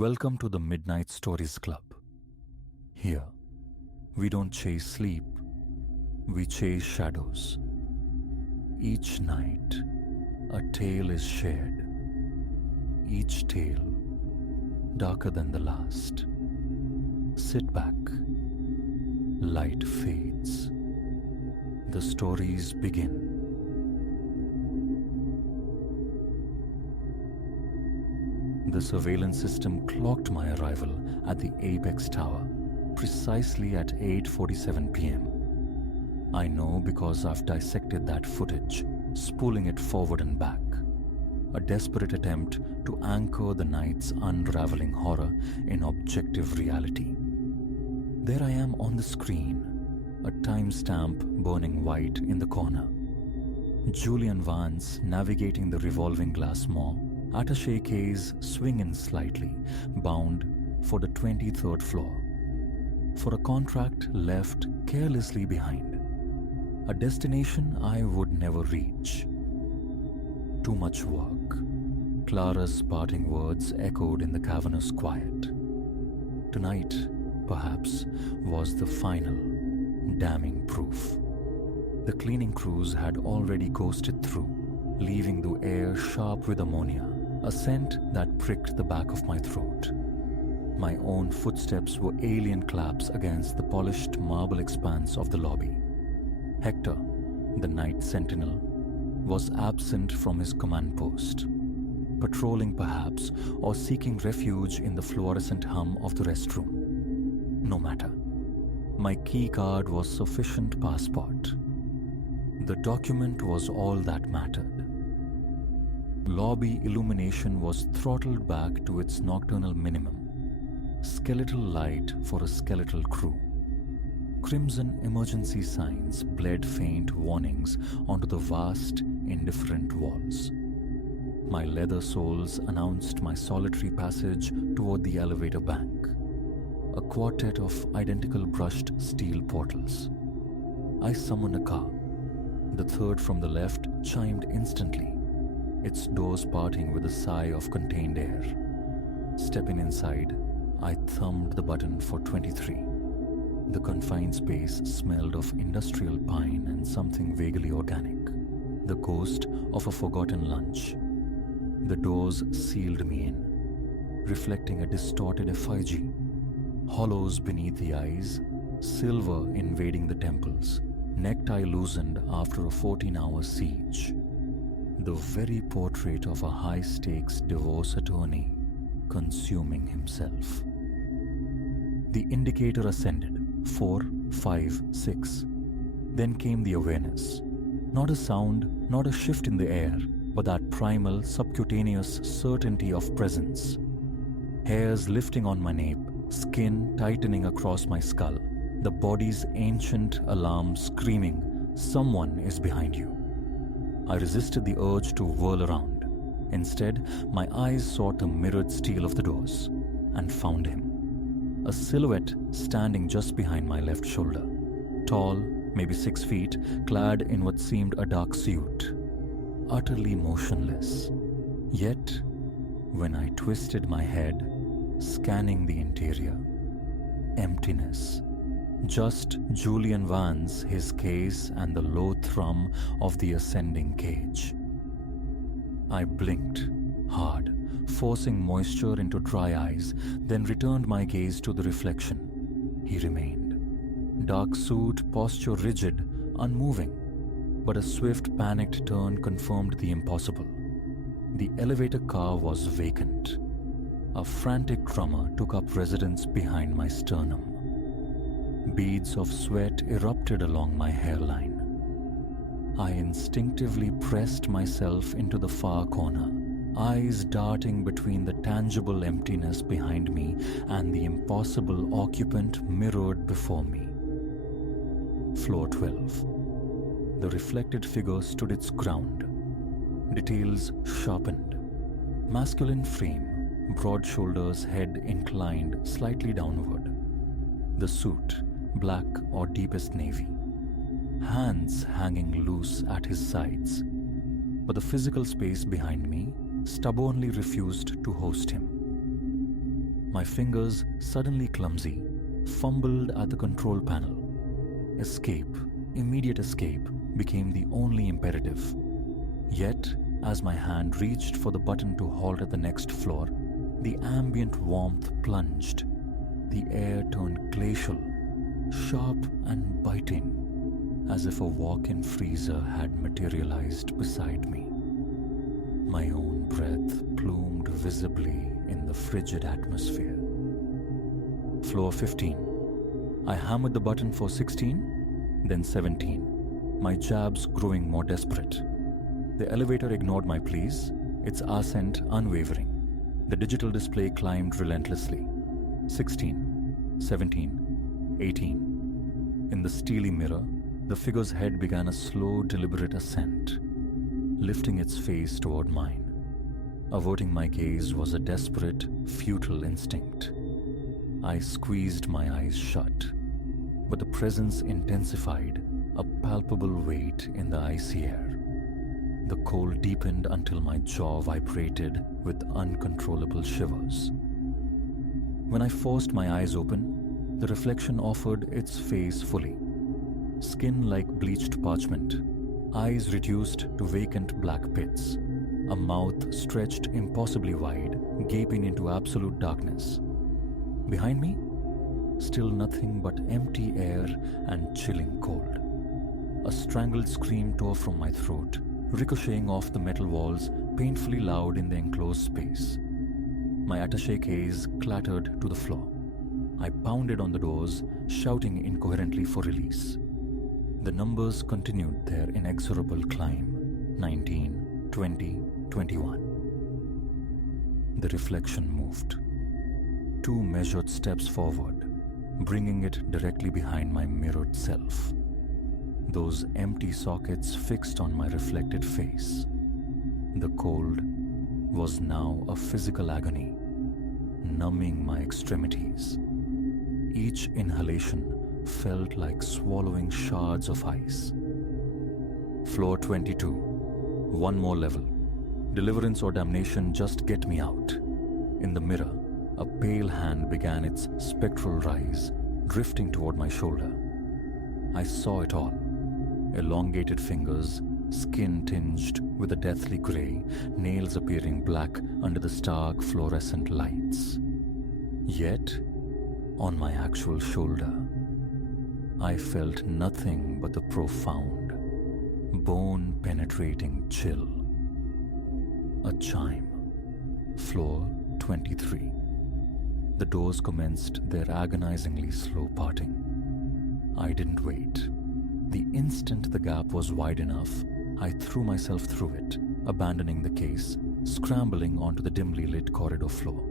Welcome to the Midnight Stories Club. Here, we don't chase sleep, we chase shadows. Each night, a tale is shared. Each tale darker than the last. Sit back. Light fades. The stories begin. The surveillance system clocked my arrival at the Apex Tower precisely at 8:47 p.m. I know because I've dissected that footage, spooling it forward and back. A desperate attempt to anchor the night's unraveling horror in objective reality. There I am on the screen, a timestamp burning white in the corner. Julian Vance navigating the revolving glass maw, attaché case swinging slightly, bound for the 23rd floor. For a contract left carelessly behind. A destination I would never reach. Too much work. Clara's parting words echoed in the cavernous quiet. Tonight, perhaps, was the final, damning proof. The cleaning crews had already coasted through, leaving the air sharp with ammonia, a scent that pricked the back of my throat. My own footsteps were alien claps against the polished marble expanse of the lobby. Hector, the night sentinel, was absent from his command post, patrolling perhaps or seeking refuge in the fluorescent hum of the restroom. No matter. My key card was sufficient passport. The document was all that mattered. Lobby illumination was throttled back to its nocturnal minimum. Skeletal light for a skeletal crew. Crimson emergency signs bled faint warnings onto the vast, indifferent walls. My leather soles announced my solitary passage toward the elevator bank. A quartet of identical brushed steel portals. I summoned a car. The third from the left chimed instantly, its doors parting with a sigh of contained air. Stepping inside, I thumbed the button for 23. The confined space smelled of industrial pine and something vaguely organic. The ghost of a forgotten lunch. The doors sealed me in, reflecting a distorted effigy. Hollows beneath the eyes, silver invading the temples, necktie loosened after a 14-hour siege. The very portrait of a high-stakes divorce attorney consuming himself. The indicator ascended, 4, 5, 6. Then came the awareness. Not a sound, not a shift in the air, but that primal, subcutaneous certainty of presence. Hairs lifting on my nape, skin tightening across my skull, the body's ancient alarm screaming, "Someone is behind you." I resisted the urge to whirl around. Instead, my eyes sought the mirrored steel of the doors and found him. A silhouette standing just behind my left shoulder. Tall, maybe 6 feet, clad in what seemed a dark suit. Utterly motionless. Yet, when I twisted my head, scanning the interior, emptiness. Just Julian Vance, his case, and the low thrum of the ascending cage. I blinked, hard, forcing moisture into dry eyes, then returned my gaze to the reflection. He remained. Dark suit, posture rigid, unmoving. But a swift, panicked turn confirmed the impossible. The elevator car was vacant. A frantic tremor took up residence behind my sternum. Beads of sweat erupted along my hairline. I instinctively pressed myself into the far corner, eyes darting between the tangible emptiness behind me and the impossible occupant mirrored before me. Floor 12. The reflected figure stood its ground. Details sharpened. Masculine frame, broad shoulders, head inclined slightly downward. The suit, black or deepest navy. Hands hanging loose at his sides. But the physical space behind me stubbornly refused to host him. My fingers, suddenly clumsy, fumbled at the control panel. Escape, immediate escape, became the only imperative. Yet, as my hand reached for the button to halt at the next floor, the ambient warmth plunged. The air turned glacial, sharp and biting, as if a walk-in freezer had materialized beside me. My own breath plumed visibly in the frigid atmosphere. Floor 15. I hammered the button for 16, then 17, my jabs growing more desperate. The elevator ignored my pleas, its ascent unwavering. The digital display climbed relentlessly. 16, 17, 18. In the steely mirror, the figure's head began a slow, deliberate ascent, lifting its face toward mine. Averting my gaze was a desperate, futile instinct. I squeezed my eyes shut, but the presence intensified, a palpable weight in the icy air. The cold deepened until my jaw vibrated with uncontrollable shivers. When I forced my eyes open, the reflection offered its face fully. Skin like bleached parchment, eyes reduced to vacant black pits, a mouth stretched impossibly wide, gaping into absolute darkness. Behind me, still nothing but empty air and chilling cold. A strangled scream tore from my throat, ricocheting off the metal walls, painfully loud in the enclosed space. My attaché case clattered to the floor. I pounded on the doors, shouting incoherently for release. The numbers continued their inexorable climb. 19, 20, 21. The reflection moved. 2 measured steps forward, bringing it directly behind my mirrored self. Those empty sockets fixed on my reflected face. The cold was now a physical agony, numbing my extremities. Each inhalation felt like swallowing shards of ice. Floor 22. One more level. Deliverance or damnation, just get me out. In the mirror, a pale hand began its spectral rise, drifting toward my shoulder. I saw it all. Elongated fingers, skin tinged with a deathly gray, nails appearing black under the stark fluorescent lights. Yet, on my actual shoulder, I felt nothing but the profound, bone-penetrating chill. A chime. Floor 23. The doors commenced their agonizingly slow parting. I didn't wait. The instant the gap was wide enough, I threw myself through it, abandoning the case, scrambling onto the dimly lit corridor floor.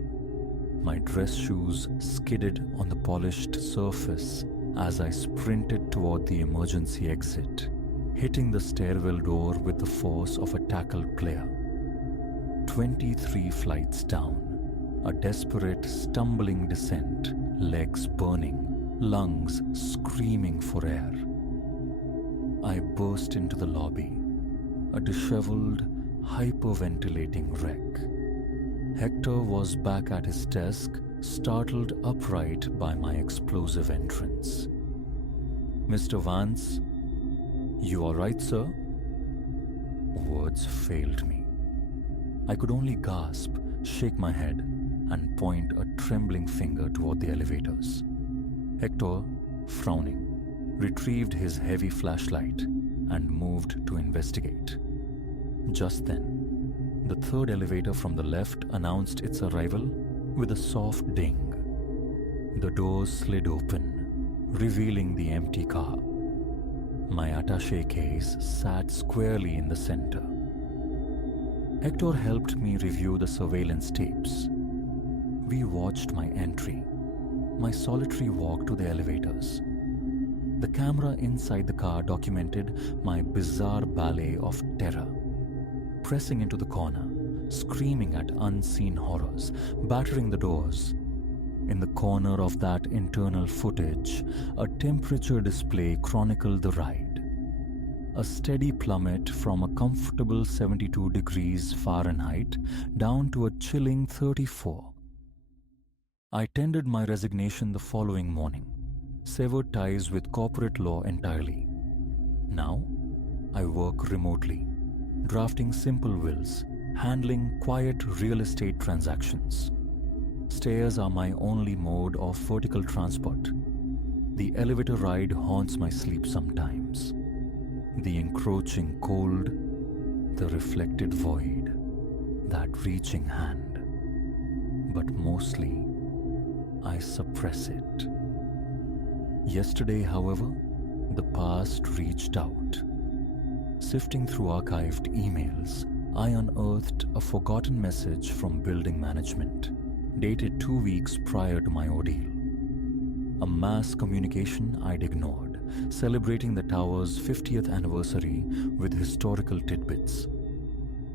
My dress shoes skidded on the polished surface as I sprinted toward the emergency exit, hitting the stairwell door with the force of a tackled player. 23 flights down, a desperate, stumbling descent, legs burning, lungs screaming for air. I burst into the lobby, a disheveled, hyperventilating wreck. Hector was back at his desk, startled upright by my explosive entrance. "Mr. Vance, you all right, sir?" Words failed me. I could only gasp, shake my head, and point a trembling finger toward the elevators. Hector, frowning, retrieved his heavy flashlight and moved to investigate. Just then, the 3rd elevator from the left announced its arrival with a soft ding. The doors slid open, revealing the empty car. My attaché case sat squarely in the center. Hector helped me review the surveillance tapes. We watched my entry, my solitary walk to the elevators. The camera inside the car documented my bizarre ballet of terror. Pressing into the corner, screaming at unseen horrors, battering the doors. In the corner of that internal footage, a temperature display chronicled the ride. A steady plummet from a comfortable 72 degrees Fahrenheit down to a chilling 34. I tendered my resignation the following morning, severed ties with corporate law entirely. Now, I work remotely, drafting simple wills, handling quiet real estate transactions. Stairs are my only mode of vertical transport. The elevator ride haunts my sleep sometimes. The encroaching cold, the reflected void, that reaching hand. But mostly, I suppress it. Yesterday, however, the past reached out. Sifting through archived emails, I unearthed a forgotten message from building management, dated 2 weeks prior to my ordeal. A mass communication I'd ignored, celebrating the tower's 50th anniversary with historical tidbits.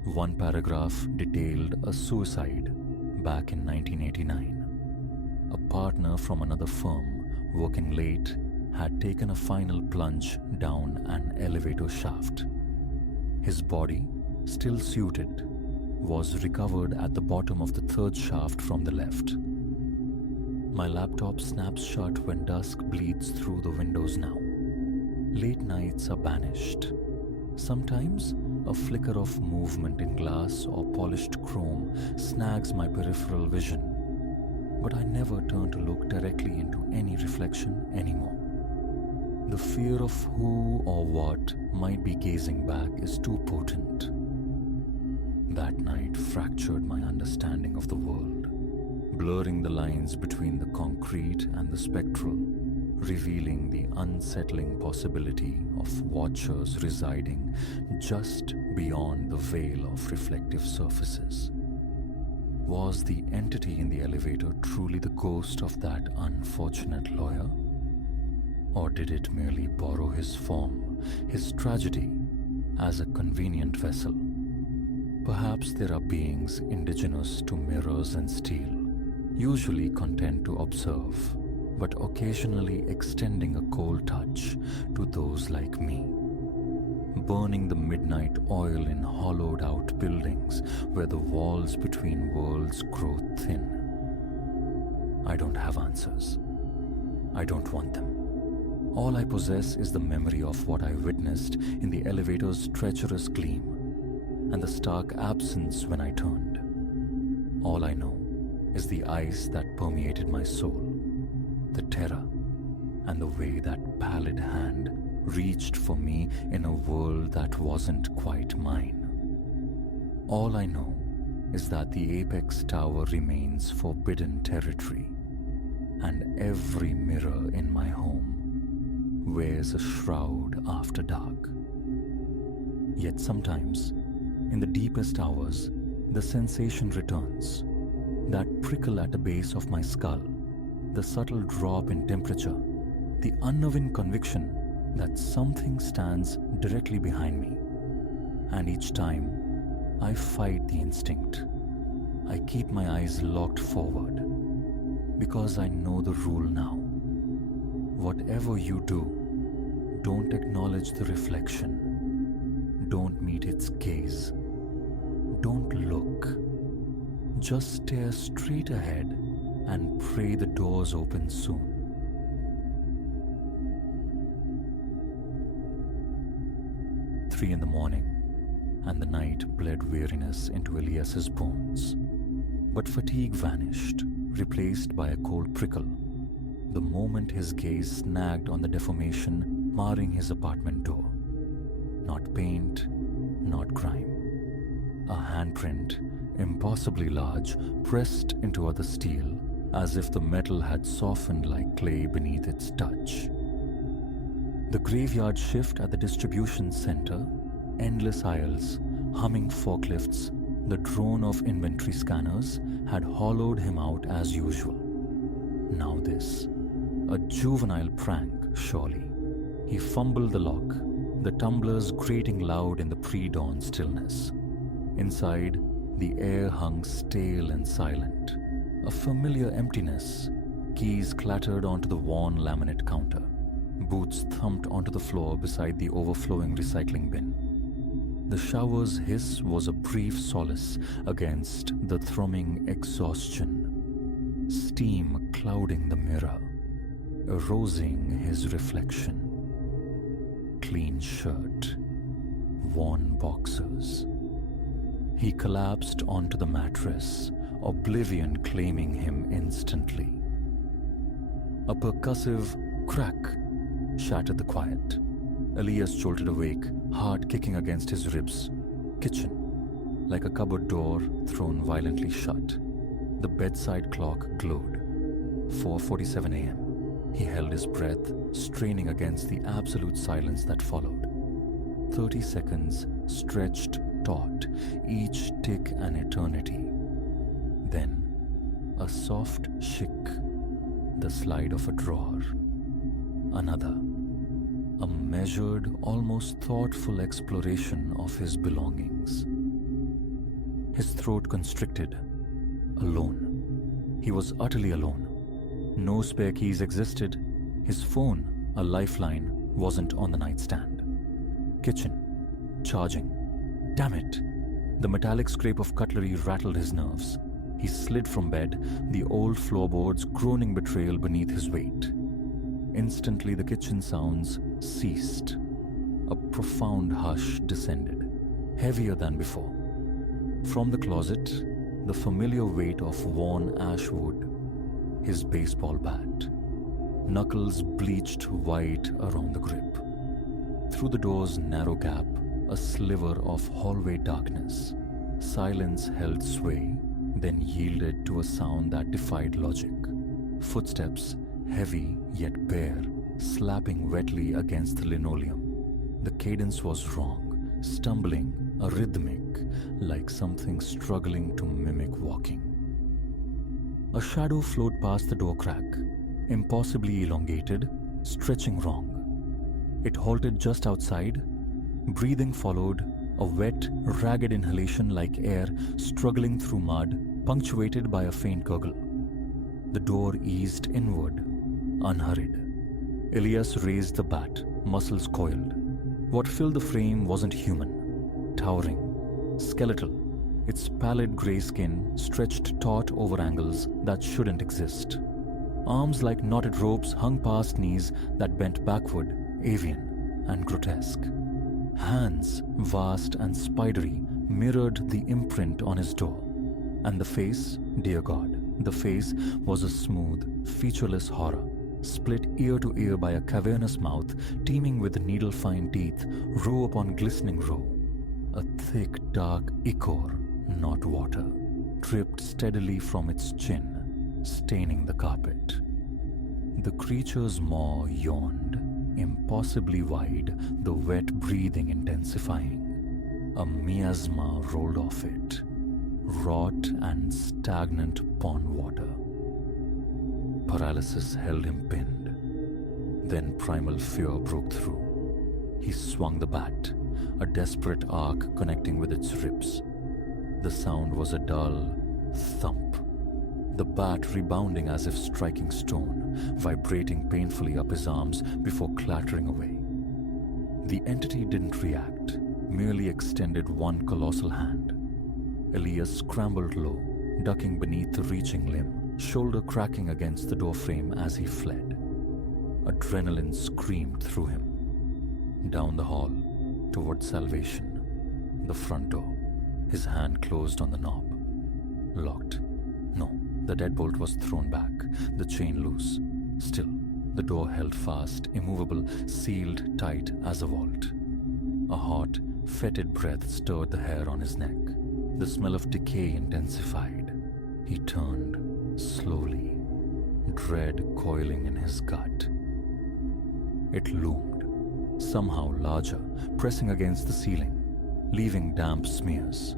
One paragraph detailed a suicide back in 1989. A partner from another firm, working late, had taken a final plunge down an elevator shaft. His body, still suited, was recovered at the bottom of the third shaft from the left. My laptop snaps shut when dusk bleeds through the windows now. Late nights are banished. Sometimes, a flicker of movement in glass or polished chrome snags my peripheral vision, but I never turn to look directly into any reflection anymore. The fear of who or what might be gazing back is too potent. That night fractured my understanding of the world, blurring the lines between the concrete and the spectral, revealing the unsettling possibility of watchers residing just beyond the veil of reflective surfaces. Was the entity in the elevator truly the ghost of that unfortunate lawyer? Or did it merely borrow his form, his tragedy, as a convenient vessel? Perhaps there are beings indigenous to mirrors and steel, usually content to observe, but occasionally extending a cold touch to those like me, burning the midnight oil in hollowed-out buildings where the walls between worlds grow thin. I don't have answers. I don't want them. All I possess is the memory of what I witnessed in the elevator's treacherous gleam and the stark absence when I turned. All I know is the ice that permeated my soul, the terror, and the way that pallid hand reached for me in a world that wasn't quite mine. All I know is that the apex tower remains forbidden territory, and every mirror in my home wears a shroud after dark. Yet sometimes, in the deepest hours, the sensation returns. That prickle at the base of my skull, the subtle drop in temperature, the unnerving conviction that something stands directly behind me. And each time, I fight the instinct. I keep my eyes locked forward, because I know the rule now. Whatever you do, don't acknowledge the reflection. Don't meet its gaze. Don't look. Just stare straight ahead and pray the doors open soon. "3 in the morning, and the night bled weariness into Elias's bones. But fatigue vanished, replaced by a cold prickle, the moment his gaze snagged on the deformation marring his apartment door. Not paint, not grime. A handprint, impossibly large, pressed into other steel, as if the metal had softened like clay beneath its touch. The graveyard shift at the distribution center, endless aisles, humming forklifts, the drone of inventory scanners had hollowed him out as usual. Now this. A juvenile prank, surely. He fumbled the lock, the tumblers grating loud in the pre-dawn stillness. Inside, the air hung stale and silent. A familiar emptiness. Keys clattered onto the worn laminate counter. Boots thumped onto the floor beside the overflowing recycling bin. The shower's hiss was a brief solace against the thrumming exhaustion. steam clouding the mirror, erasing his reflection. Clean shirt, worn boxers. He collapsed onto the mattress, oblivion claiming him instantly. A percussive crack shattered the quiet. Elias jolted awake, heart kicking against his ribs. Kitchen, like a cupboard door thrown violently shut. The bedside clock glowed. 4:47 a.m. He held his breath, straining against the absolute silence that followed. 30 seconds stretched taut, each tick an eternity. Then, a soft shik, the slide of a drawer. Another, a measured, almost thoughtful exploration of his belongings. His throat constricted. Alone. He was utterly alone. No spare keys existed. His phone, a lifeline, wasn't on the nightstand. Kitchen. Charging. Damn it! The metallic scrape of cutlery rattled his nerves. He slid from bed, the old floorboards groaning betrayal beneath his weight. Instantly the kitchen sounds ceased. A profound hush descended, heavier than before. From the closet, the familiar weight of worn ash wood, his baseball bat, knuckles bleached white around the grip. Through the door's narrow gap, a sliver of hallway darkness. Silence held sway, then yielded to a sound that defied logic. Footsteps, heavy yet bare, slapping wetly against the linoleum. The cadence was wrong, stumbling, arrhythmic, like something struggling to mimic walking. A shadow flowed past the door crack, impossibly elongated, stretching wrong. It halted just outside. Breathing followed, a wet, ragged inhalation like air struggling through mud, punctuated by a faint gurgle. The door eased inward, unhurried. Elias raised the bat, muscles coiled. What filled the frame wasn't human, towering, skeletal, its pallid grey skin stretched taut over angles that shouldn't exist. Arms like knotted ropes hung past knees that bent backward, avian and grotesque. Hands, vast and spidery, mirrored the imprint on his door. And the face, dear God, the face was a smooth, featureless horror, split ear to ear by a cavernous mouth teeming with needle-fine teeth, row upon glistening row. A thick, dark ichor, not water, dripped steadily from its chin, staining the carpet. The creature's maw yawned, impossibly wide, the wet breathing intensifying. A miasma rolled off it, wrought and stagnant pond water. Paralysis held him pinned. Then primal fear broke through. He swung the bat, a desperate arc connecting with its ribs. The sound was a dull thump, the bat rebounding as if striking stone, vibrating painfully up his arms before clattering away. The entity didn't react, merely extended one colossal hand. Elias scrambled low, ducking beneath the reaching limb, shoulder cracking against the doorframe as he fled. Adrenaline screamed through him. Down the hall, toward salvation. The front door. His hand closed on the knob. Locked. No, the deadbolt was thrown back, the chain loose. Still, the door held fast, immovable, sealed tight as a vault. A hot, fetid breath stirred the hair on his neck. The smell of decay intensified. He turned, slowly, dread coiling in his gut. It loomed, somehow larger, pressing against the ceiling, leaving damp smears.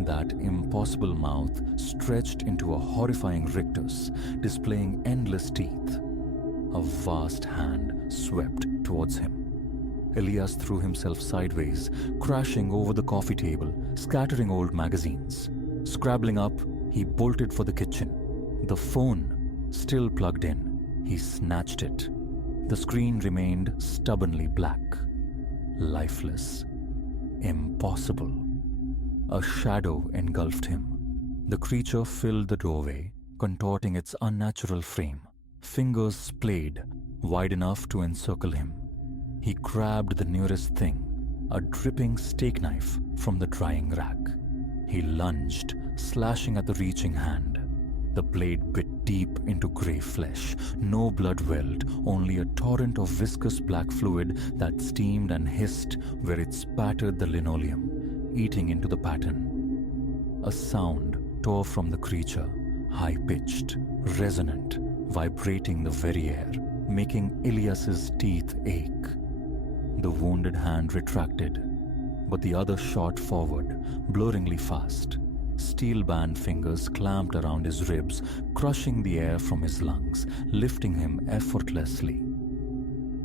That impossible mouth stretched into a horrifying rictus, displaying endless teeth. A vast hand swept towards him. Elias threw himself sideways, crashing over the coffee table, scattering old magazines. Scrabbling up, he bolted for the kitchen. The phone, still plugged in, he snatched it. The screen remained stubbornly black, lifeless, impossible. A shadow engulfed him. The creature filled the doorway, contorting its unnatural frame, fingers splayed, wide enough to encircle him. He grabbed the nearest thing, a dripping steak knife from the drying rack. He lunged, slashing at the reaching hand. The blade bit deep into grey flesh. No blood welled, only a torrent of viscous black fluid that steamed and hissed where it spattered the linoleum, eating into the pattern. A sound tore from the creature, high-pitched, resonant, vibrating the very air, making Elias's teeth ache. The wounded hand retracted, but the other shot forward, blurringly fast. Steel-band fingers clamped around his ribs, crushing the air from his lungs, lifting him effortlessly.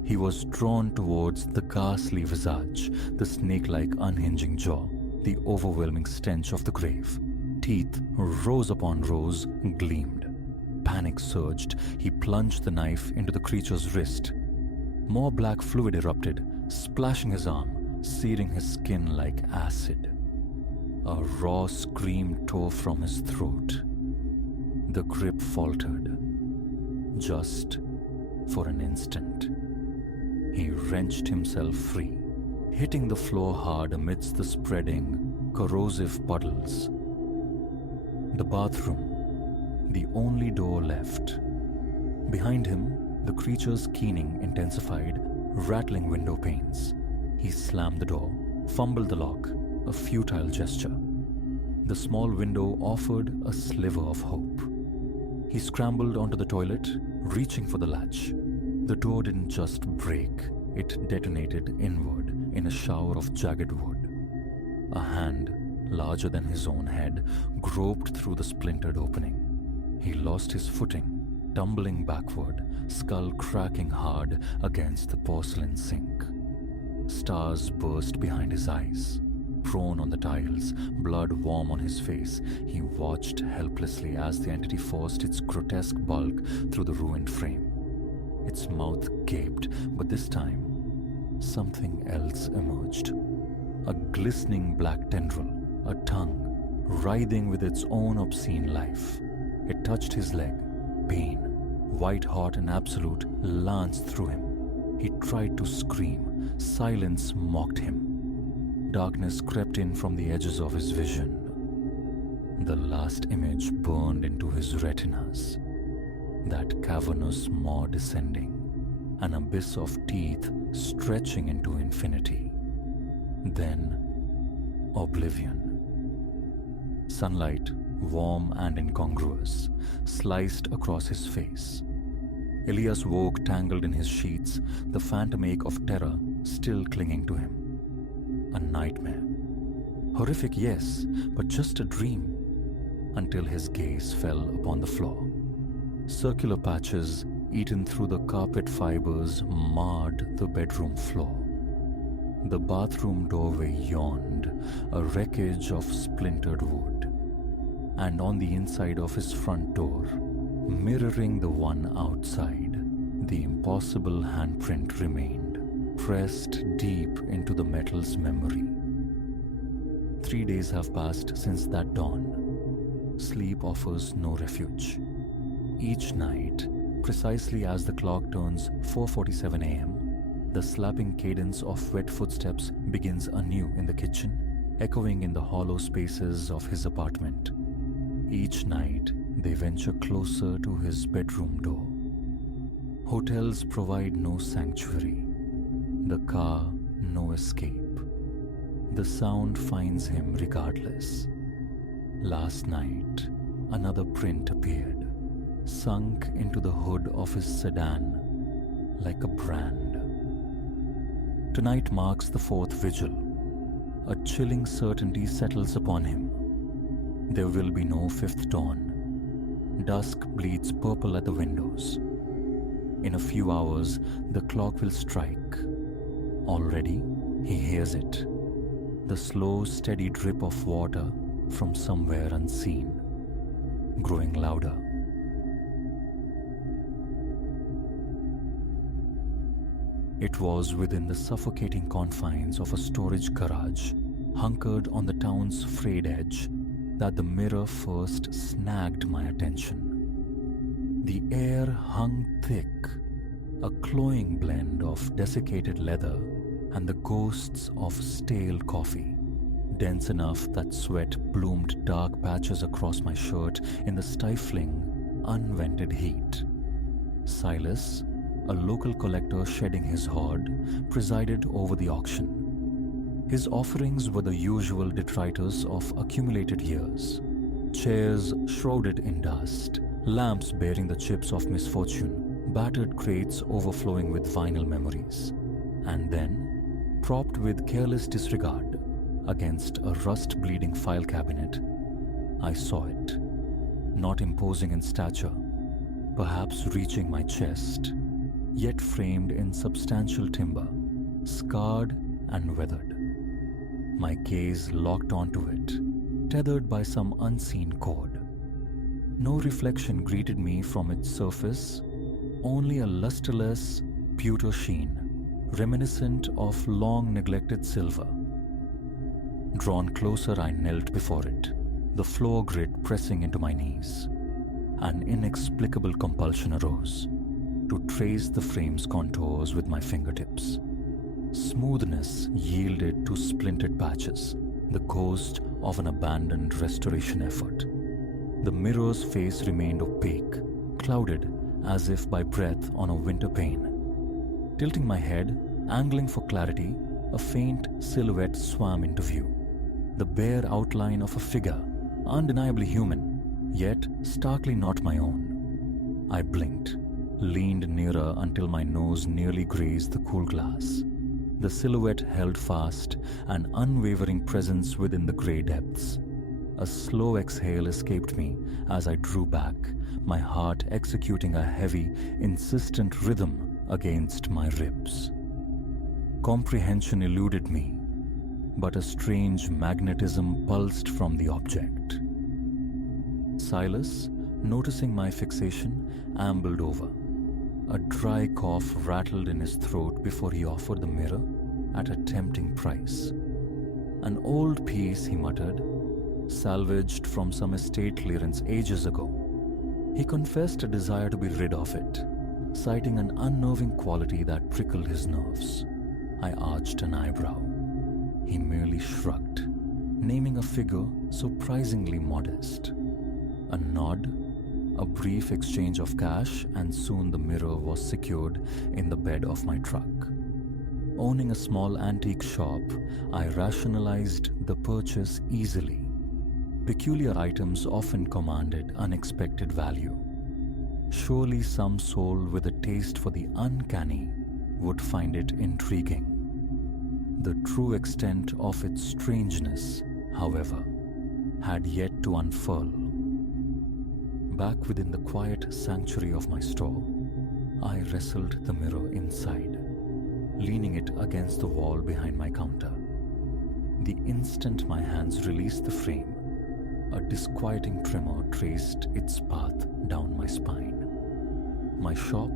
He was drawn towards the ghastly visage, the snake-like unhinging jaw, the overwhelming stench of the grave. Teeth, rows upon rows, gleamed. Panic surged. He plunged the knife into the creature's wrist. More black fluid erupted, splashing his arm, searing his skin like acid. A raw scream tore from his throat. The grip faltered. Just for an instant. He wrenched himself free, hitting the floor hard amidst the spreading, corrosive puddles. The bathroom, the only door left. Behind him, the creature's keening intensified, rattling window panes. He slammed the door, fumbled the lock, a futile gesture. The small window offered a sliver of hope. He scrambled onto the toilet, reaching for the latch. The door didn't just break, it detonated inward in a shower of jagged wood. A hand, larger than his own head, groped through the splintered opening. He lost his footing, tumbling backward, skull cracking hard against the porcelain sink. Stars burst behind his eyes. Prone on the tiles, blood warm on his face, he watched helplessly as the entity forced its grotesque bulk through the ruined frame. Its mouth gaped, but this time, something else emerged. A glistening black tendril, a tongue, writhing with its own obscene life. It touched his leg. Pain, white-hot and absolute, lanced through him. He tried to scream. Silence mocked him. Darkness crept in from the edges of his vision. The last image burned into his retinas. That cavernous maw descending, an abyss of teeth stretching into infinity. Then, oblivion. Sunlight, warm and incongruous, sliced across his face. Elias woke tangled in his sheets, the phantom ache of terror still clinging to him. A nightmare. Horrific, yes, but just a dream. Until his gaze fell upon the floor. Circular patches eaten through the carpet fibers marred the bedroom floor. The bathroom doorway yawned, a wreckage of splintered wood. And on the inside of his front door, mirroring the one outside, the impossible handprint remained, pressed deep into the metal's memory. 3 days have passed since that dawn. Sleep offers no refuge. Each night, precisely as the clock turns 4:47 a.m., the slapping cadence of wet footsteps begins anew in the kitchen, echoing in the hollow spaces of his apartment. Each night, they venture closer to his bedroom door. Hotels provide no sanctuary. The car, no escape. The sound finds him regardless. Last night, another print appeared, sunk into the hood of his sedan like a brand. Tonight marks the fourth vigil. A chilling certainty settles upon him. There will be no fifth dawn. Dusk bleeds purple at the windows. In a few hours, the clock will strike. Already, he hears it. The slow, steady drip of water from somewhere unseen, growing louder. It was within the suffocating confines of a storage garage, hunkered on the town's frayed edge, that the mirror first snagged my attention. The air hung thick, a cloying blend of desiccated leather and the ghosts of stale coffee, dense enough that sweat bloomed dark patches across my shirt in the stifling, unvented heat. Silas, a local collector shedding his hoard, presided over the auction. His offerings were the usual detritus of accumulated years. Chairs shrouded in dust, lamps bearing the chips of misfortune, battered crates overflowing with vinyl memories. And then, propped with careless disregard against a rust-bleeding file cabinet, I saw it. Not imposing in stature, perhaps reaching my chest, yet framed in substantial timber, scarred and weathered. My gaze locked onto it, tethered by some unseen cord. No reflection greeted me from its surface, only a lusterless, pewter sheen, reminiscent of long-neglected silver. Drawn closer, I knelt before it, the floor grid pressing into my knees. An inexplicable compulsion arose to trace the frame's contours with my fingertips. Smoothness yielded to splintered patches, the ghost of an abandoned restoration effort. The mirror's face remained opaque, clouded as if by breath on a winter pane. Tilting my head, angling for clarity, a faint silhouette swam into view. The bare outline of a figure, undeniably human, yet starkly not my own. I blinked, leaned nearer until my nose nearly grazed the cool glass. The silhouette held fast, an unwavering presence within the grey depths. A slow exhale escaped me as I drew back, my heart executing a heavy, insistent rhythm against my ribs. Comprehension eluded me, but a strange magnetism pulsed from the object. Silas, noticing my fixation, ambled over. A dry cough rattled in his throat before he offered the mirror at a tempting price. An old piece, he muttered, salvaged from some estate clearance ages ago. He confessed a desire to be rid of it, citing an unnerving quality that prickled his nerves. I arched an eyebrow. He merely shrugged, naming a figure surprisingly modest. A nod, a brief exchange of cash, and soon the mirror was secured in the bed of my truck. Owning a small antique shop, I rationalized the purchase easily. Peculiar items often commanded unexpected value. Surely some soul with a taste for the uncanny would find it intriguing. The true extent of its strangeness, however, had yet to unfurl. Back within the quiet sanctuary of my store, I wrestled the mirror inside, leaning it against the wall behind my counter. The instant my hands released the frame, a disquieting tremor traced its path down my spine. My shop,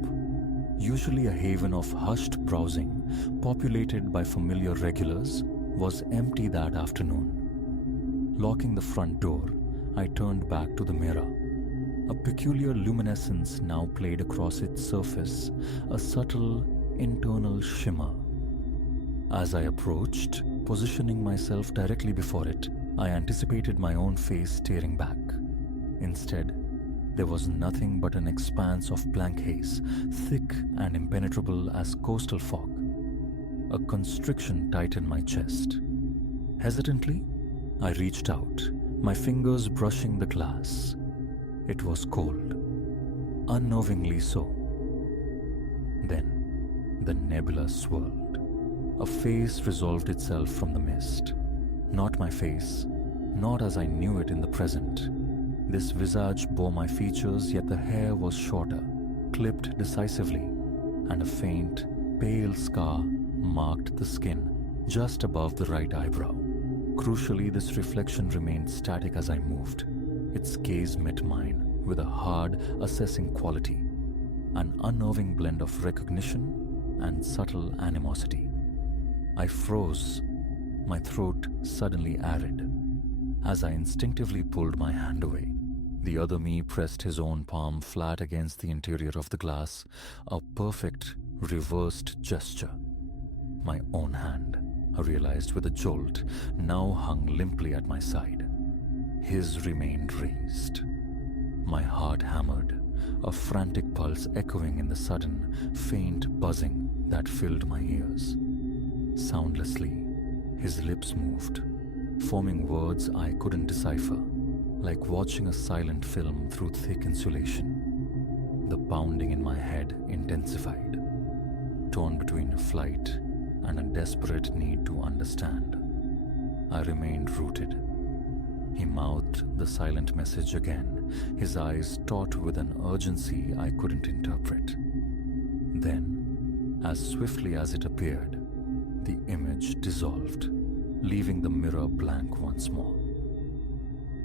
usually a haven of hushed browsing, populated by familiar regulars, was empty that afternoon. Locking the front door, I turned back to the mirror. A peculiar luminescence now played across its surface, a subtle internal shimmer. As I approached, positioning myself directly before it, I anticipated my own face staring back. Instead, there was nothing but an expanse of blank haze, thick and impenetrable as coastal fog. A constriction tightened my chest. Hesitantly, I reached out, my fingers brushing the glass. It was cold, unnervingly so. Then, the nebula swirled. A face resolved itself from the mist. Not my face, not as I knew it in the present. This visage bore my features, yet the hair was shorter, clipped decisively, and a faint, pale scar marked the skin just above the right eyebrow. Crucially, this reflection remained static as I moved. Its gaze met mine with a hard, assessing quality, an unnerving blend of recognition and subtle animosity. I froze, my throat suddenly arid, as I instinctively pulled my hand away. The other me pressed his own palm flat against the interior of the glass, a perfect reversed gesture. My own hand, I realized with a jolt, now hung limply at my side. His remained raised. My heart hammered, a frantic pulse echoing in the sudden, faint buzzing that filled my ears. Soundlessly, his lips moved, forming words I couldn't decipher, like watching a silent film through thick insulation. The pounding in my head intensified, torn between flight and a desperate need to understand. I remained rooted. He mouthed the silent message again, his eyes taut with an urgency I couldn't interpret. Then, as swiftly as it appeared, the image dissolved, leaving the mirror blank once more.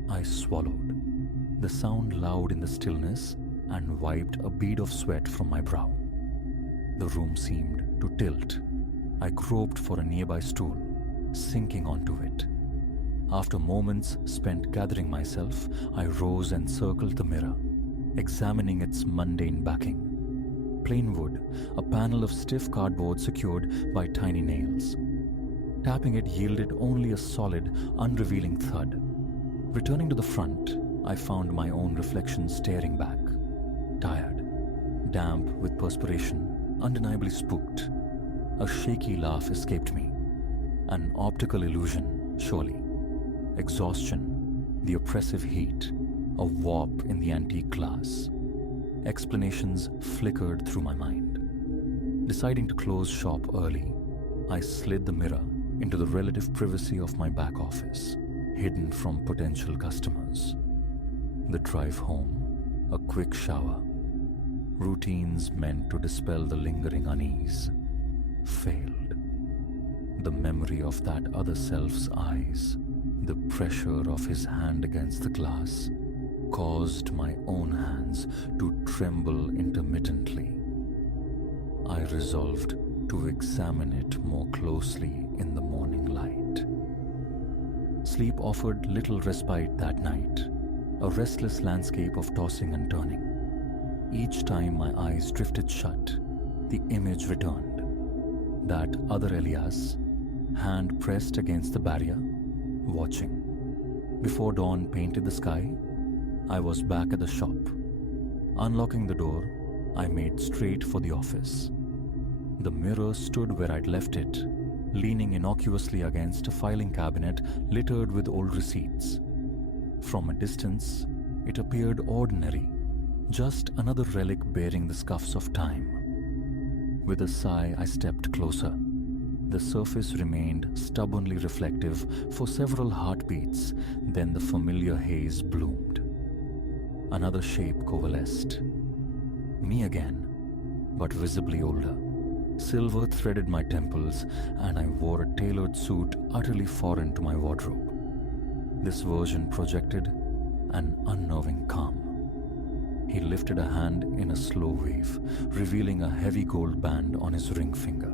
I swallowed, the sound loud in the stillness, and wiped a bead of sweat from my brow. The room seemed to tilt. I groped for a nearby stool, sinking onto it. After moments spent gathering myself, I rose and circled the mirror, examining its mundane backing. Plain wood, a panel of stiff cardboard secured by tiny nails. Tapping it yielded only a solid, unrevealing thud. Returning to the front, I found my own reflection staring back. Tired, damp with perspiration, undeniably spooked. A shaky laugh escaped me. An optical illusion, surely. Exhaustion, the oppressive heat, a warp in the antique glass. Explanations flickered through my mind. Deciding to close shop early, I slid the mirror into the relative privacy of my back office, hidden from potential customers. The drive home, a quick shower. Routines meant to dispel the lingering unease failed. The memory of that other self's eyes, the pressure of his hand against the glass, caused my own hands to tremble intermittently. I resolved to examine it more closely in the morning light. Sleep offered little respite that night, a restless landscape of tossing and turning. Each time my eyes drifted shut, the image returned. That other Elias, hand pressed against the barrier, watching. Before dawn painted the sky, I was back at the shop. Unlocking the door, I made straight for the office. The mirror stood where I'd left it, leaning innocuously against a filing cabinet littered with old receipts. From a distance, it appeared ordinary, just another relic bearing the scuffs of time. With a sigh, I stepped closer. The surface remained stubbornly reflective for several heartbeats, then the familiar haze bloomed. Another shape coalesced. Me again, but visibly older. Silver threaded my temples, and I wore a tailored suit utterly foreign to my wardrobe. This version projected an unnerving calm. He lifted a hand in a slow wave, revealing a heavy gold band on his ring finger.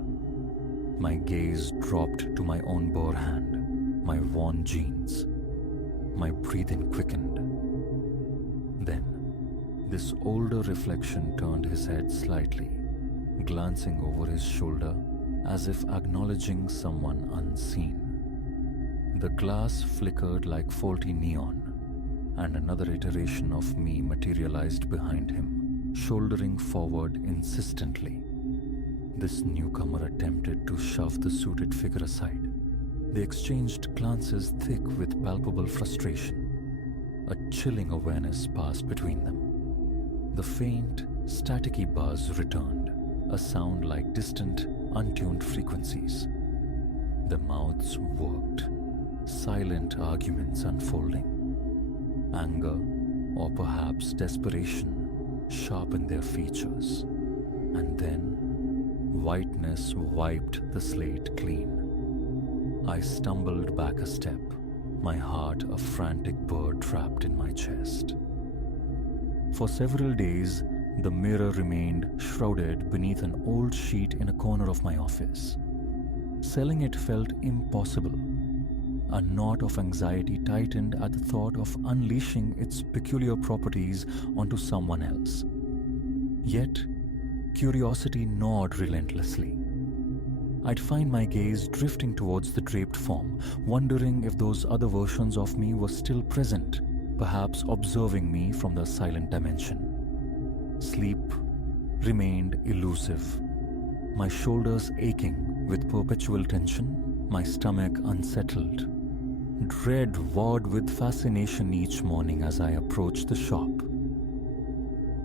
My gaze dropped to my own bare hand, my worn jeans. My breathing quickened. Then, this older reflection turned his head slightly, glancing over his shoulder as if acknowledging someone unseen. The glass flickered like faulty neon, and another iteration of me materialized behind him, shouldering forward insistently. This newcomer attempted to shove the suited figure aside. They exchanged glances thick with palpable frustration. A chilling awareness passed between them. The faint, staticky buzz returned, a sound like distant, untuned frequencies. The mouths worked, silent arguments unfolding. Anger, or perhaps desperation, sharpened their features. And then, whiteness wiped the slate clean. I stumbled back a step, my heart a frantic bird trapped in my chest. For several days, the mirror remained shrouded beneath an old sheet in a corner of my office. Selling it felt impossible. A knot of anxiety tightened at the thought of unleashing its peculiar properties onto someone else. Yet, curiosity gnawed relentlessly. I'd find my gaze drifting towards the draped form, wondering if those other versions of me were still present, perhaps observing me from the silent dimension. Sleep remained elusive, my shoulders aching with perpetual tension, my stomach unsettled. Dread warred with fascination each morning as I approached the shop.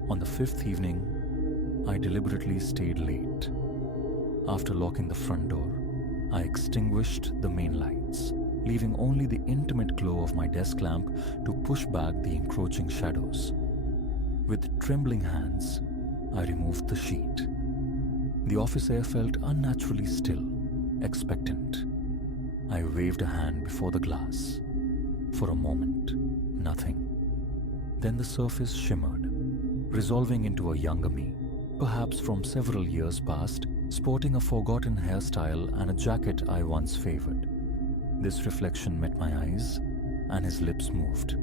On the fifth evening, I deliberately stayed late. After locking the front door, I extinguished the main lights, leaving only the intimate glow of my desk lamp to push back the encroaching shadows. With trembling hands, I removed the sheet. The office air felt unnaturally still, expectant. I waved a hand before the glass. For a moment, nothing. Then the surface shimmered, resolving into a younger me, perhaps from several years past, sporting a forgotten hairstyle and a jacket I once favored. This reflection met my eyes, and his lips moved.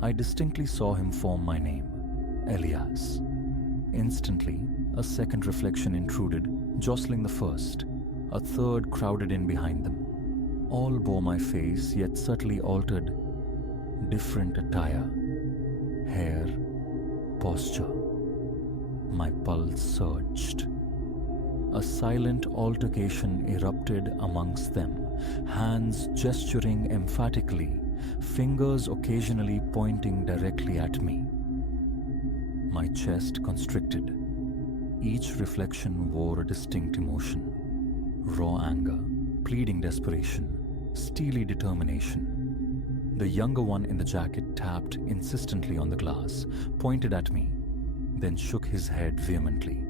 I distinctly saw him form my name, Elias. Instantly, a second reflection intruded, jostling the first. A third crowded in behind them. All bore my face, yet subtly altered. Different attire, hair, posture. My pulse surged. A silent altercation erupted amongst them, hands gesturing emphatically, fingers occasionally pointing directly at me. My chest constricted. Each reflection wore a distinct emotion. Raw anger, pleading desperation, steely determination. The younger one in the jacket tapped insistently on the glass, pointed at me, then shook his head vehemently.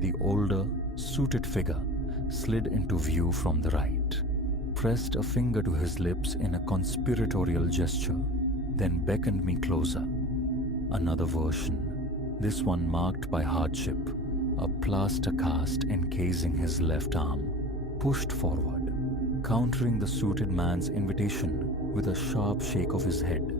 The older, suited figure slid into view from the right, pressed a finger to his lips in a conspiratorial gesture, then beckoned me closer. Another version, this one marked by hardship, a plaster cast encasing his left arm, pushed forward, countering the suited man's invitation with a sharp shake of his head.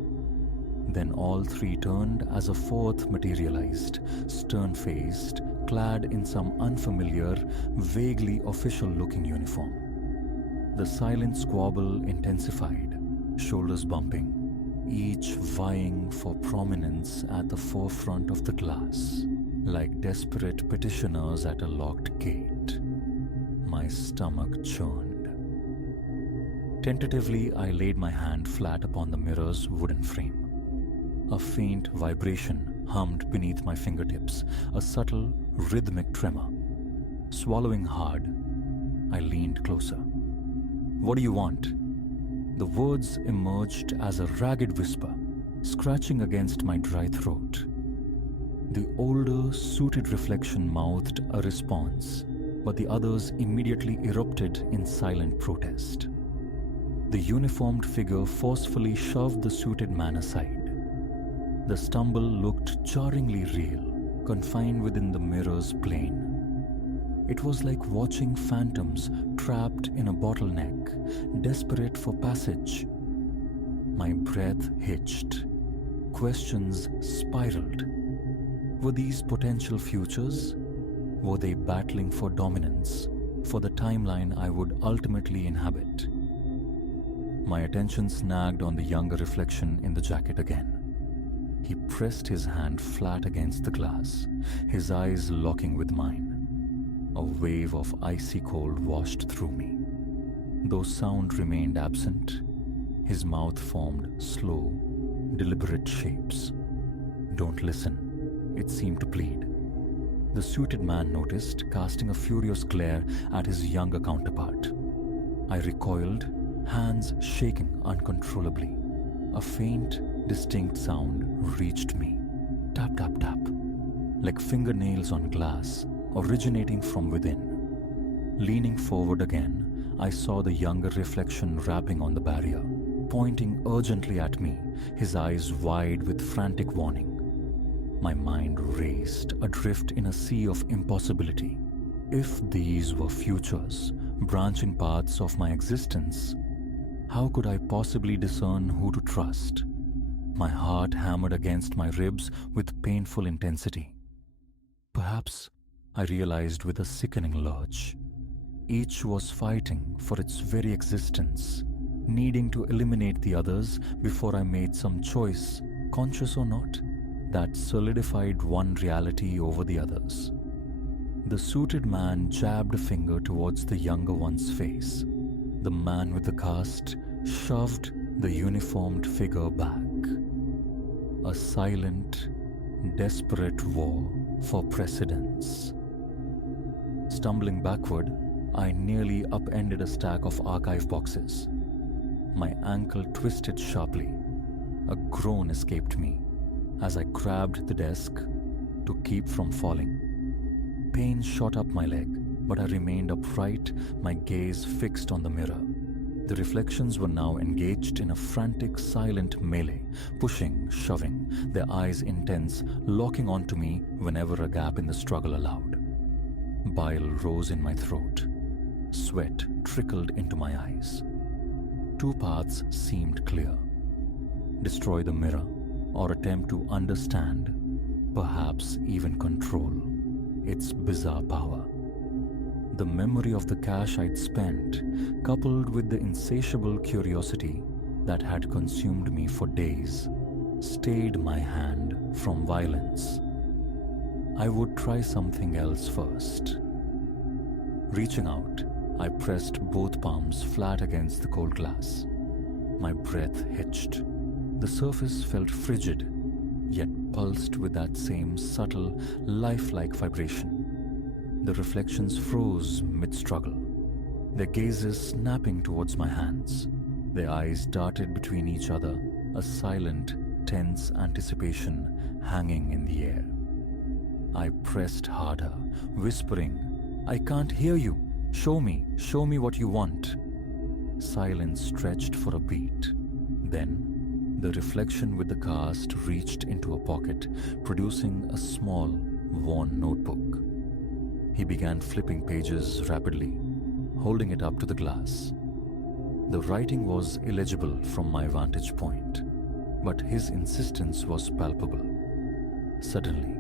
Then all three turned as a fourth materialized, stern-faced, clad in some unfamiliar, vaguely official-looking uniform. The silent squabble intensified, shoulders bumping, each vying for prominence at the forefront of the glass, like desperate petitioners at a locked gate. My stomach churned. Tentatively, I laid my hand flat upon the mirror's wooden frame. A faint vibration hummed beneath my fingertips, a subtle, rhythmic tremor. Swallowing hard, I leaned closer. "What do you want?" The words emerged as a ragged whisper, scratching against my dry throat. The older, suited reflection mouthed a response, but the others immediately erupted in silent protest. The uniformed figure forcefully shoved the suited man aside. The stumble looked jarringly real, confined within the mirror's plane. It was like watching phantoms trapped in a bottleneck, desperate for passage. My breath hitched. Questions spiraled. Were these potential futures? Were they battling for dominance, for the timeline I would ultimately inhabit? My attention snagged on the younger reflection in the jacket again. He pressed his hand flat against the glass, his eyes locking with mine. A wave of icy cold washed through me. Though sound remained absent, his mouth formed slow, deliberate shapes. "Don't listen," it seemed to plead. The suited man noticed, casting a furious glare at his younger counterpart. I recoiled, hands shaking uncontrollably. A faint, distinct sound reached me. Tap, tap, tap, like fingernails on glass, originating from within. Leaning forward again, I saw the younger reflection rapping on the barrier, pointing urgently at me, his eyes wide with frantic warning. My mind raced, adrift in a sea of impossibility. If these were futures, branching paths of my existence, How could I possibly discern who to trust? My heart hammered against my ribs with painful intensity. Perhaps, I realized with a sickening lurch, each was fighting for its very existence, needing to eliminate the others before I made some choice, conscious or not, that solidified one reality over the others. The suited man jabbed a finger towards the younger one's face. The man with the cast shoved the uniformed figure back. A silent, desperate war for precedence. Stumbling backward, I nearly upended a stack of archive boxes. My ankle twisted sharply. A groan escaped me as I grabbed the desk to keep from falling. Pain shot up my leg, but I remained upright, my gaze fixed on the mirror. The reflections were now engaged in a frantic, silent melee, pushing, shoving, their eyes intense, locking onto me whenever a gap in the struggle allowed. Bile rose in my throat. Sweat trickled into my eyes. Two paths seemed clear. Destroy the mirror, or attempt to understand, perhaps even control, its bizarre power. The memory of the cash I'd spent, coupled with the insatiable curiosity that had consumed me for days, stayed my hand from violence. I would try something else first. Reaching out, I pressed both palms flat against the cold glass. My breath hitched. The surface felt frigid, yet pulsed with that same subtle, lifelike vibration. The reflections froze mid-struggle, their gazes snapping towards my hands. Their eyes darted between each other, a silent, tense anticipation hanging in the air. I pressed harder, whispering, "I can't hear you. Show me what you want." Silence stretched for a beat. Then, the reflection with the cast reached into a pocket, producing a small, worn notebook. He began flipping pages rapidly, holding it up to the glass. The writing was illegible from my vantage point, but his insistence was palpable. Suddenly,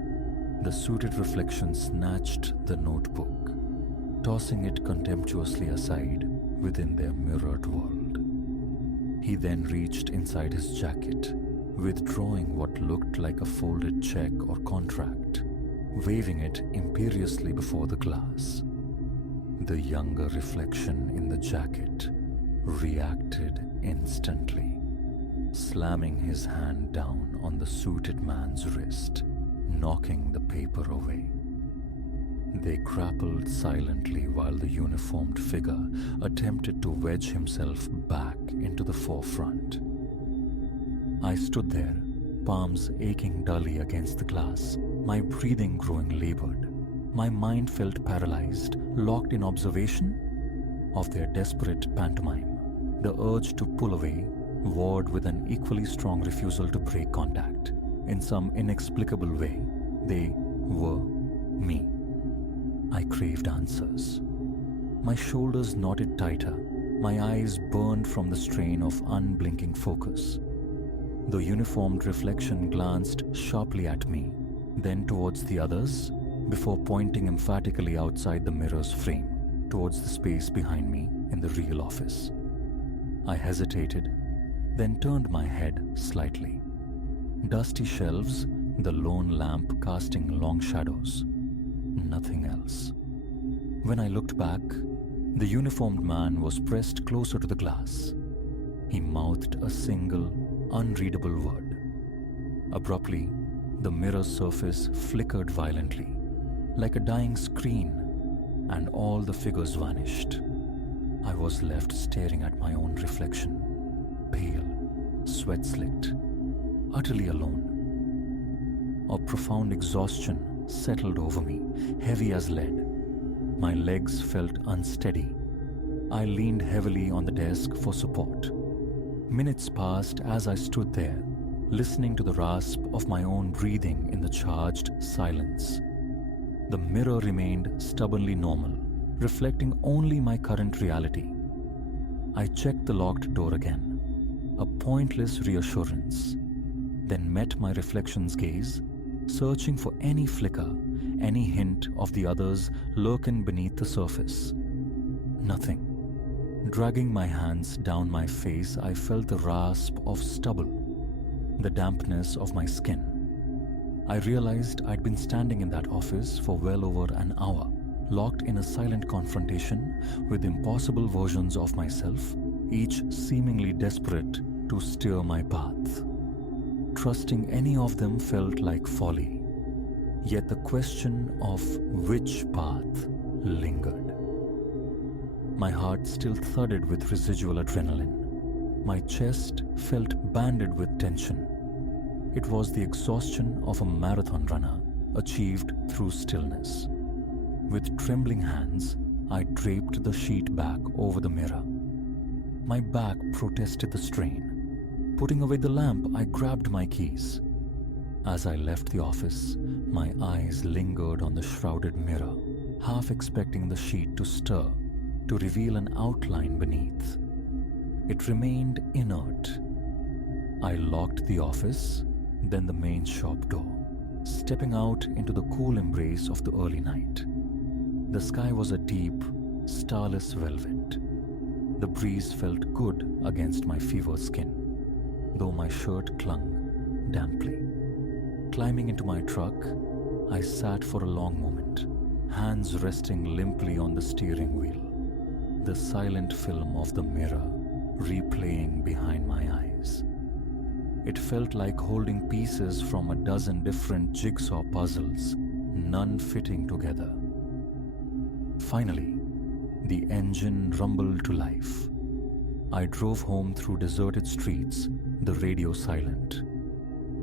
the suited reflection snatched the notebook, tossing it contemptuously aside within their mirrored world. He then reached inside his jacket, withdrawing what looked like a folded check or contract, waving it imperiously before the glass. The younger reflection in the jacket reacted instantly, slamming his hand down on the suited man's wrist, knocking the paper away. They grappled silently while the uniformed figure attempted to wedge himself back into the forefront. I stood there, palms aching dully against the glass, my breathing growing labored. My mind felt paralyzed, locked in observation of their desperate pantomime. The urge to pull away warred with an equally strong refusal to break contact. In some inexplicable way, they were me. I craved answers. My shoulders knotted tighter, my eyes burned from the strain of unblinking focus. The uniformed reflection glanced sharply at me, then towards the others, before pointing emphatically outside the mirror's frame, towards the space behind me in the real office. I hesitated, then turned my head slightly. Dusty shelves, the lone lamp casting long shadows. Nothing else. When I looked back, the uniformed man was pressed closer to the glass. He mouthed a single, unreadable word. Abruptly, the mirror's surface flickered violently, like a dying screen, and all the figures vanished. I was left staring at my own reflection, pale, sweat-slicked, utterly alone. A profound exhaustion settled over me, heavy as lead. My legs felt unsteady. I leaned heavily on the desk for support. Minutes passed as I stood there, listening to the rasp of my own breathing in the charged silence. The mirror remained stubbornly normal, reflecting only my current reality. I checked the locked door again, a pointless reassurance, then met my reflection's gaze, searching for any flicker, any hint of the others lurking beneath the surface. Nothing. Dragging my hands down my face, I felt the rasp of stubble, the dampness of my skin. I realized I'd been standing in that office for well over an hour, locked in a silent confrontation with impossible versions of myself, each seemingly desperate to steer my path. Trusting any of them felt like folly, yet the question of which path lingered. My heart still thudded with residual adrenaline. My chest felt banded with tension. It was the exhaustion of a marathon runner achieved through stillness. With trembling hands, I draped the sheet back over the mirror. My back protested the strain. Putting away the lamp, I grabbed my keys. As I left the office, my eyes lingered on the shrouded mirror, half expecting the sheet to stir, to reveal an outline beneath. It remained inert. I locked the office, then the main shop door, stepping out into the cool embrace of the early night. The sky was a deep, starless velvet. The breeze felt good against my fevered skin, though my shirt clung damply. Climbing into my truck, I sat for a long moment, hands resting limply on the steering wheel, the silent film of the mirror replaying behind my eyes. It felt like holding pieces from a dozen different jigsaw puzzles, none fitting together. Finally, the engine rumbled to life. I drove home through deserted streets, the radio silent.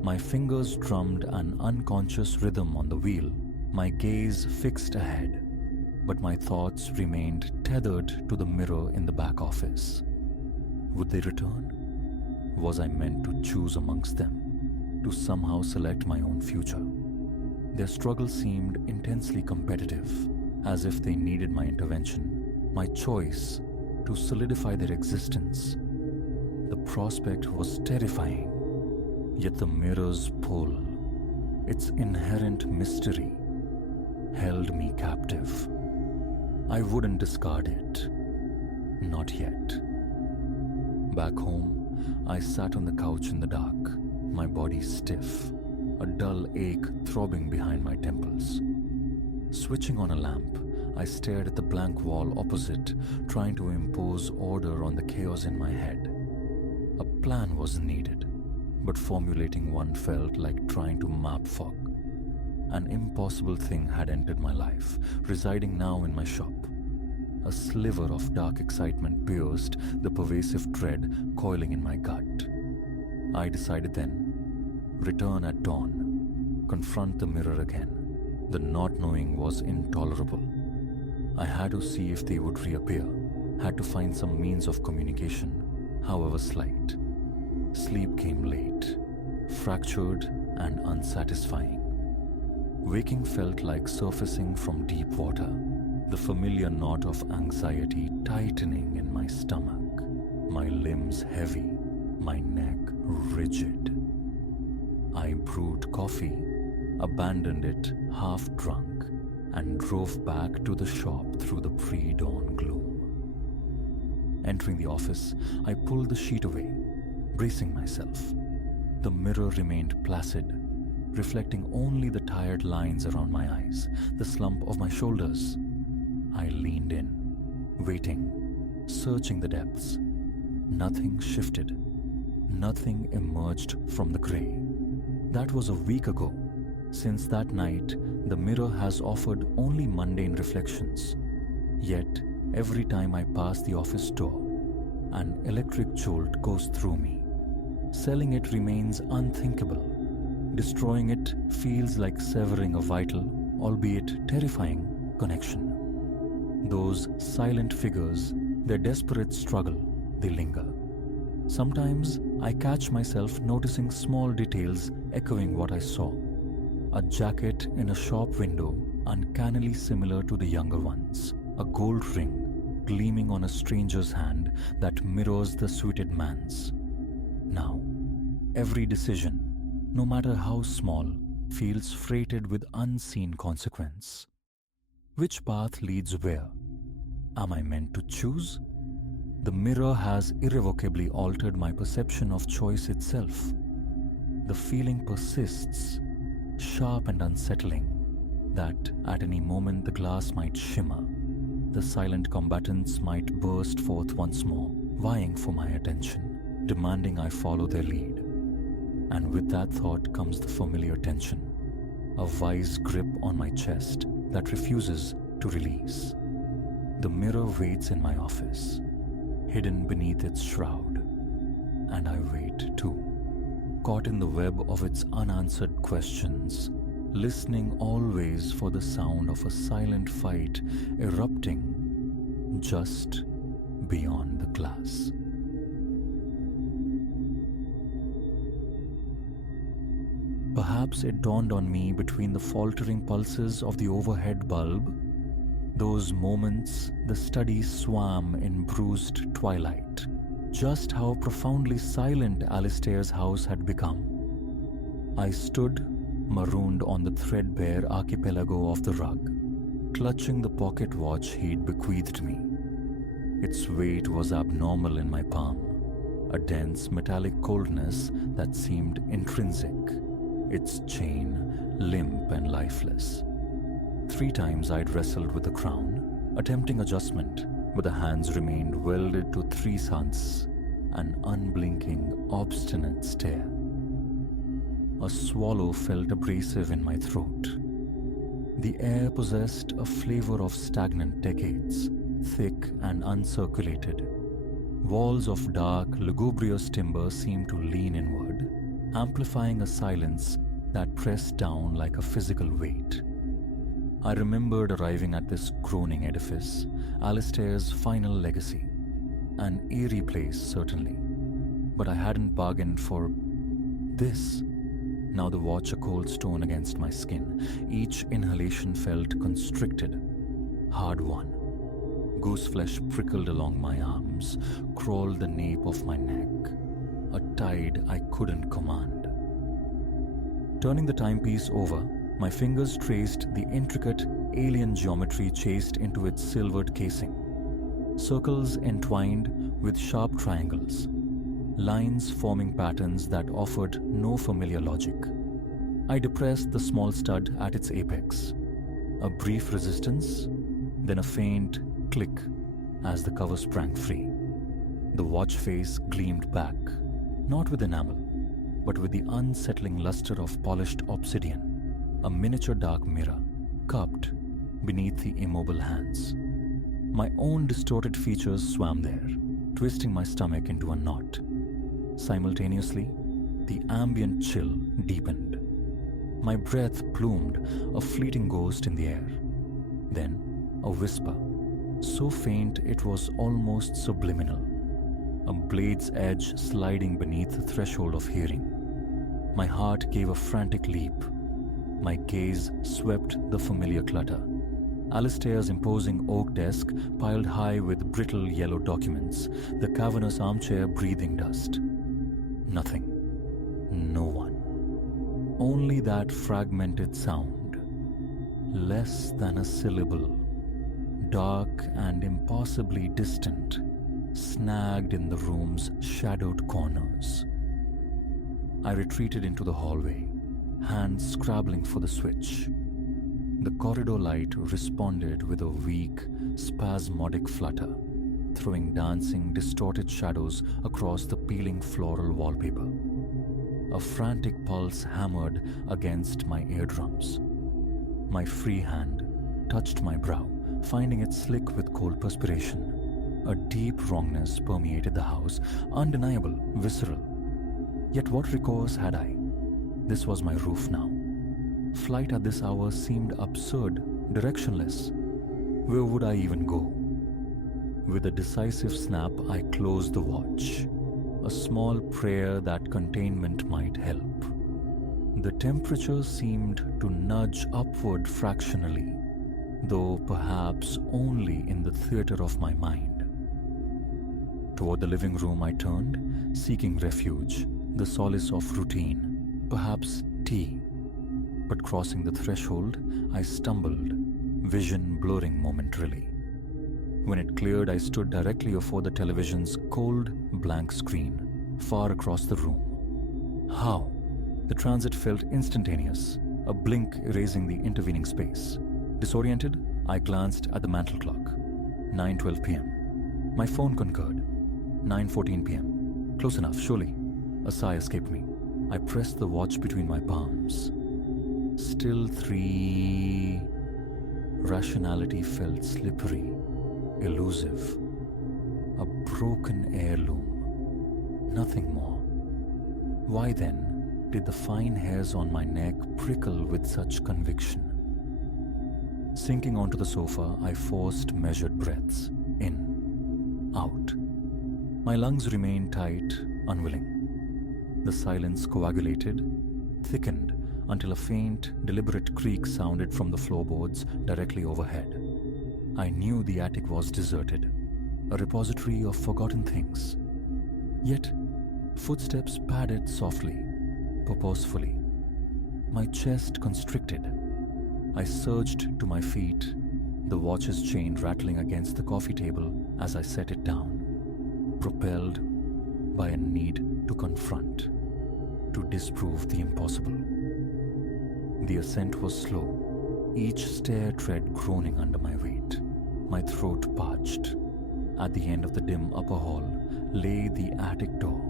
My fingers drummed an unconscious rhythm on the wheel, my gaze fixed ahead, but my thoughts remained tethered to the mirror in the back office. Would they return? Was I meant to choose amongst them, to somehow select my own future? Their struggle seemed intensely competitive, as if they needed my intervention, my choice, to solidify their existence. The prospect was terrifying, yet the mirror's pull, its inherent mystery, held me captive. I wouldn't discard it. Not yet. Back home, I sat on the couch in the dark, my body stiff, a dull ache throbbing behind my temples. Switching on a lamp, I stared at the blank wall opposite, trying to impose order on the chaos in my head. A plan was needed, but formulating one felt like trying to map fog. An impossible thing had entered my life, residing now in my shop. A sliver of dark excitement pierced the pervasive dread coiling in my gut. I decided then, return at dawn, confront the mirror again. The not knowing was intolerable. I had to see if they would reappear, had to find some means of communication, however slight. Sleep came late, fractured and unsatisfying. Waking felt like surfacing from deep water, the familiar knot of anxiety tightening in my stomach, my limbs heavy, my neck rigid. I brewed coffee, abandoned it half drunk, and drove back to the shop through the pre-dawn gloom. Entering the office, I pulled the sheet away, bracing myself. The mirror remained placid, reflecting only the tired lines around my eyes, the slump of my shoulders. I leaned in, waiting, searching the depths. Nothing shifted. Nothing emerged from the gray. That was a week ago. Since that night, the mirror has offered only mundane reflections. Yet, every time I pass the office door, an electric jolt goes through me. Selling it remains unthinkable. Destroying it feels like severing a vital, albeit terrifying, connection. Those silent figures, their desperate struggle, they linger. Sometimes I catch myself noticing small details echoing what I saw. A jacket in a shop window, uncannily similar to the younger ones. A gold ring, gleaming on a stranger's hand that mirrors the suited man's. Now, every decision, no matter how small, feels freighted with unseen consequence. Which path leads where? Am I meant to choose? The mirror has irrevocably altered my perception of choice itself. The feeling persists, sharp and unsettling, that at any moment the glass might shimmer. The silent combatants might burst forth once more, vying for my attention, demanding I follow their lead. And with that thought comes the familiar tension, a vice grip on my chest that refuses to release. The mirror waits in my office, hidden beneath its shroud, and I wait too, caught in the web of its unanswered questions, listening always for the sound of a silent fight erupting just beyond the glass. Perhaps it dawned on me between the faltering pulses of the overhead bulb. Those moments the study swam in bruised twilight, just how profoundly silent Alistair's house had become. I stood, marooned on the threadbare archipelago of the rug, clutching the pocket watch he'd bequeathed me. Its weight was abnormal in my palm, a dense metallic coldness that seemed intrinsic, its chain limp and lifeless. 3 times I'd wrestled with the crown, attempting adjustment, but the hands remained welded to 3 suns, an unblinking, obstinate stare. A swallow felt abrasive in my throat. The air possessed a flavor of stagnant decades, thick and uncirculated. Walls of dark, lugubrious timber seemed to lean inward, amplifying a silence that pressed down like a physical weight. I remembered arriving at this groaning edifice, Alistair's final legacy. An eerie place, certainly. But I hadn't bargained for this. Now the watch a cold stone against my skin. Each inhalation felt constricted, hard-won. Gooseflesh prickled along my arms, crawled the nape of my neck. A tide I couldn't command. Turning the timepiece over, my fingers traced the intricate alien geometry chased into its silvered casing. Circles entwined with sharp triangles, lines forming patterns that offered no familiar logic. I depressed the small stud at its apex. A brief resistance, then a faint click as the cover sprang free. The watch face gleamed back, not with enamel, but with the unsettling luster of polished obsidian. A miniature dark mirror, cupped beneath the immobile hands. My own distorted features swam there, twisting my stomach into a knot. Simultaneously, the ambient chill deepened. My breath plumed, a fleeting ghost in the air. Then, a whisper, so faint it was almost subliminal. A blade's edge sliding beneath the threshold of hearing. My heart gave a frantic leap. My gaze swept the familiar clutter. Alistair's imposing oak desk piled high with brittle yellow documents, the cavernous armchair breathing dust. Nothing. No one. Only that fragmented sound. Less than a syllable. Dark and impossibly distant, snagged in the room's shadowed corners. I retreated into the hallway, hands scrabbling for the switch. The corridor light responded with a weak, spasmodic flutter, throwing dancing, distorted shadows across the peeling floral wallpaper. A frantic pulse hammered against my eardrums. My free hand touched my brow, finding it slick with cold perspiration. A deep wrongness permeated the house, undeniable, visceral. Yet what recourse had I? This was my roof now. Flight at this hour seemed absurd, directionless. Where would I even go? With a decisive snap, I closed the watch, a small prayer that containment might help. The temperature seemed to nudge upward fractionally. though perhaps only in the theatre of my mind. Toward the living room I turned, seeking refuge, the solace of routine, perhaps tea. But crossing the threshold, I stumbled, vision blurring momentarily. When it cleared, I stood directly before the television's cold, blank screen, far across the room. How? The transit felt instantaneous, a blink erasing the intervening space. Disoriented, I glanced at the mantel clock. 9:12 p.m. My phone concurred. 9:14 p.m. Close enough, surely. A sigh escaped me. I pressed the watch between my palms. Still 3. Rationality felt slippery, elusive. A broken heirloom. Nothing more. Why then did the fine hairs on my neck prickle with such conviction? Sinking onto the sofa, I forced measured breaths. In, out. My lungs remained tight, unwilling. The silence coagulated, thickened, until a faint, deliberate creak sounded from the floorboards directly overhead. I knew the attic was deserted, a repository of forgotten things. Yet, footsteps padded softly, purposefully. My chest constricted. I surged to my feet, the watch's chain rattling against the coffee table as I set it down, propelled by a need to confront, to disprove the impossible. The ascent was slow, each stair tread groaning under my weight. My throat parched. At the end of the dim upper hall lay the attic door.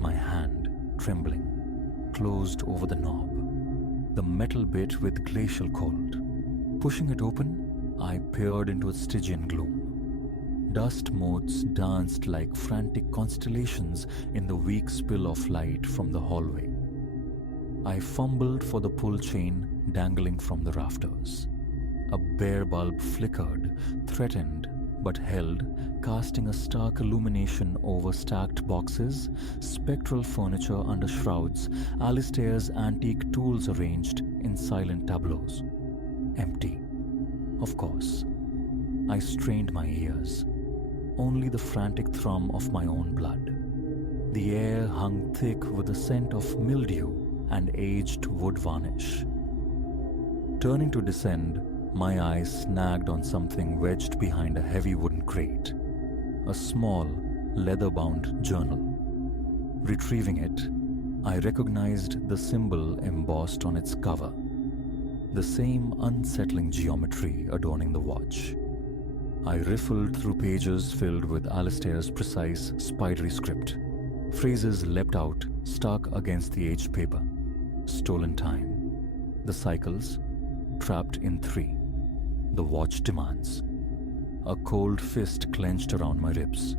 My hand, trembling, closed over the knob, the metal bit with glacial cold. Pushing it open, I peered into its Stygian gloom. Dust motes danced like frantic constellations in the weak spill of light from the hallway. I fumbled for the pull chain dangling from the rafters. A bare bulb flickered, threatened, but held, casting a stark illumination over stacked boxes, spectral furniture under shrouds, Alistair's antique tools arranged in silent tableaus. Empty. Of course. I strained my ears. Only the frantic thrum of my own blood. The air hung thick with the scent of mildew and aged wood varnish. Turning to descend, my eyes snagged on something wedged behind a heavy wooden crate. A small, leather-bound journal. Retrieving it, I recognized the symbol embossed on its cover. The same unsettling geometry adorning the watch. I riffled through pages filled with Alistair's precise, spidery script. Phrases leapt out, stuck against the aged paper. Stolen time. The cycles, trapped in 3. The watch demands. A cold fist clenched around my ribs.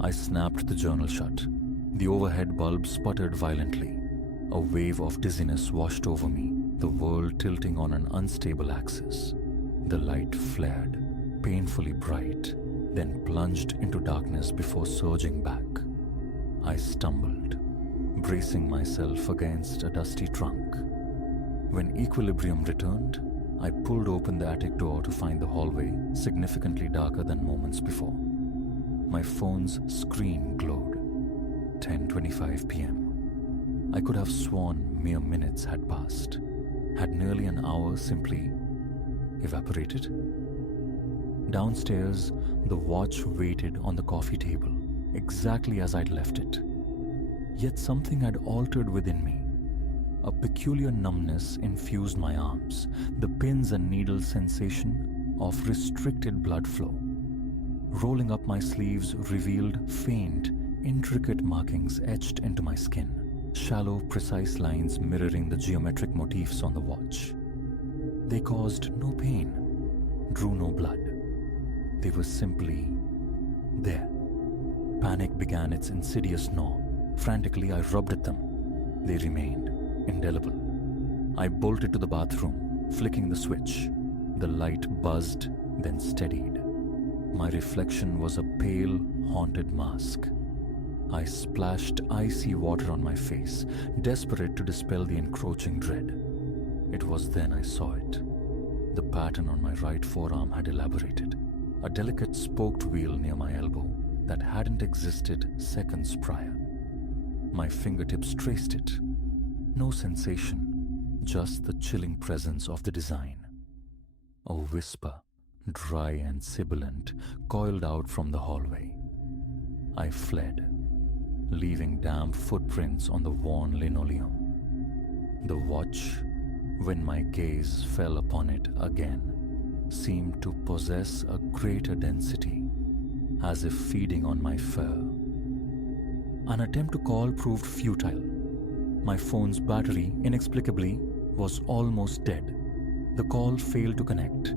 I snapped the journal shut. The overhead bulb sputtered violently. A wave of dizziness washed over me, the world tilting on an unstable axis. The light flared, painfully bright, then plunged into darkness before surging back. I stumbled, bracing myself against a dusty trunk. When equilibrium returned, I pulled open the attic door to find the hallway significantly darker than moments before. My phone's screen glowed. 10:25 p.m. I could have sworn mere minutes had passed. Had nearly an hour simply evaporated? Downstairs, the watch waited on the coffee table, exactly as I'd left it. Yet something had altered within me. A peculiar numbness infused my arms, the pins and needles sensation of restricted blood flow. Rolling up my sleeves revealed faint, intricate markings etched into my skin, shallow, precise lines mirroring the geometric motifs on the watch. They caused no pain, drew no blood. They were simply there. Panic began its insidious gnaw. Frantically, I rubbed at them. They remained, indelible. I bolted to the bathroom, flicking the switch. The light buzzed, then steadied. My reflection was a pale, haunted mask. I splashed icy water on my face, desperate to dispel the encroaching dread. It was then I saw it. The pattern on my right forearm had elaborated, a delicate spoked wheel near my elbow that hadn't existed seconds prior. My fingertips traced it. No sensation, just the chilling presence of the design. A whisper, dry and sibilant, coiled out from the hallway. I fled, leaving damp footprints on the worn linoleum. The watch, when my gaze fell upon it again, seemed to possess a greater density, as if feeding on my fear. An attempt to call proved futile. My phone's battery, inexplicably, was almost dead. The call failed to connect.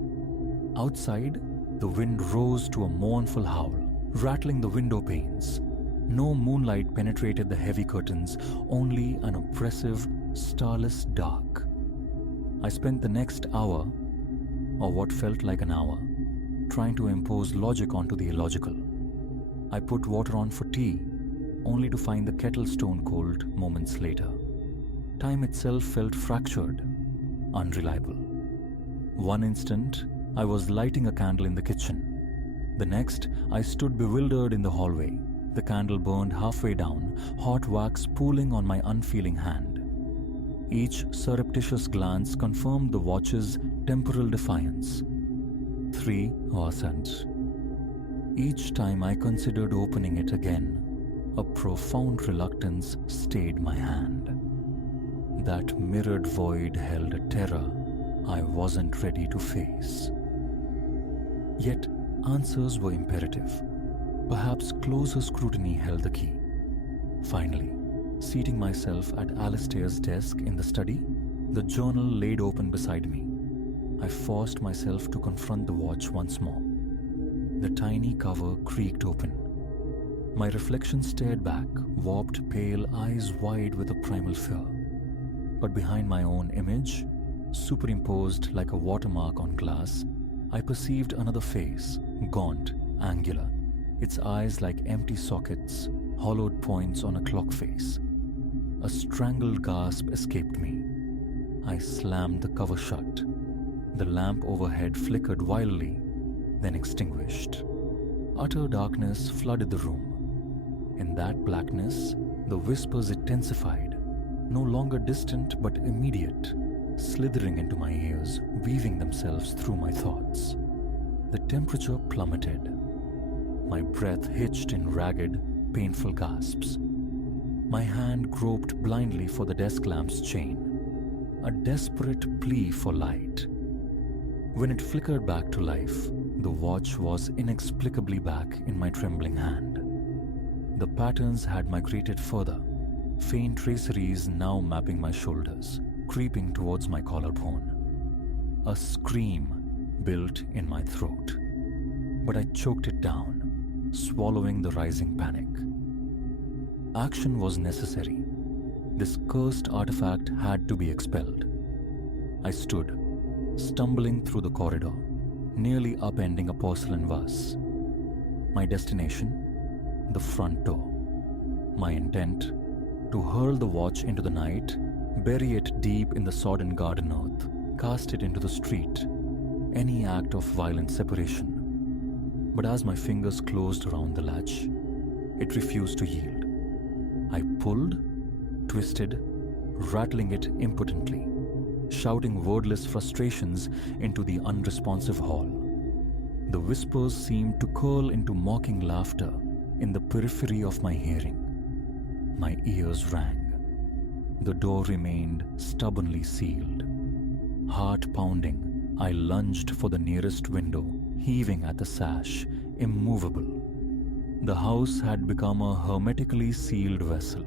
Outside, the wind rose to a mournful howl, rattling the window panes. No moonlight penetrated the heavy curtains, only an oppressive, starless dark. I spent the next hour, or what felt like an hour, trying to impose logic onto the illogical. I put water on for tea, only to find the kettle stone cold moments later. Time itself felt fractured, unreliable. One instant, I was lighting a candle in the kitchen. The next, I stood bewildered in the hallway. The candle burned halfway down, hot wax pooling on my unfeeling hand. Each surreptitious glance confirmed the watch's temporal defiance. 3 wasn't. Each time I considered opening it again, a profound reluctance stayed my hand. That mirrored void held a terror I wasn't ready to face. Yet, answers were imperative. Perhaps closer scrutiny held the key. Finally, seating myself at Alistair's desk in the study, the journal laid open beside me, I forced myself to confront the watch once more. The tiny cover creaked open. My reflection stared back, warped, pale, eyes wide with a primal fear. But behind my own image, superimposed like a watermark on glass, I perceived another face, gaunt, angular, its eyes like empty sockets, hollowed points on a clock face. A strangled gasp escaped me. I slammed the cover shut. The lamp overhead flickered wildly, then extinguished. Utter darkness flooded the room. In that blackness, the whispers intensified, no longer distant but immediate, slithering into my ears, weaving themselves through my thoughts. The temperature plummeted. My breath hitched in ragged, painful gasps. My hand groped blindly for the desk lamp's chain, a desperate plea for light. When it flickered back to life, the watch was inexplicably back in my trembling hand. The patterns had migrated further, faint traceries now mapping my shoulders, creeping towards my collarbone. A scream built in my throat, but I choked it down, swallowing the rising panic. Action was necessary. This cursed artifact had to be expelled. I stood, stumbling through the corridor, nearly upending a porcelain vase. My destination? The front door. My intent? To hurl the watch into the night, bury it deep in the sodden garden earth, cast it into the street. Any act of violent separation. But as my fingers closed around the latch, it refused to yield. I pulled, twisted, rattling it impotently, shouting wordless frustrations into the unresponsive hall. The whispers seemed to curl into mocking laughter in the periphery of my hearing. My ears rang. The door remained stubbornly sealed. Heart pounding, I lunged for the nearest window, heaving at the sash, immovable. The house had become a hermetically sealed vessel.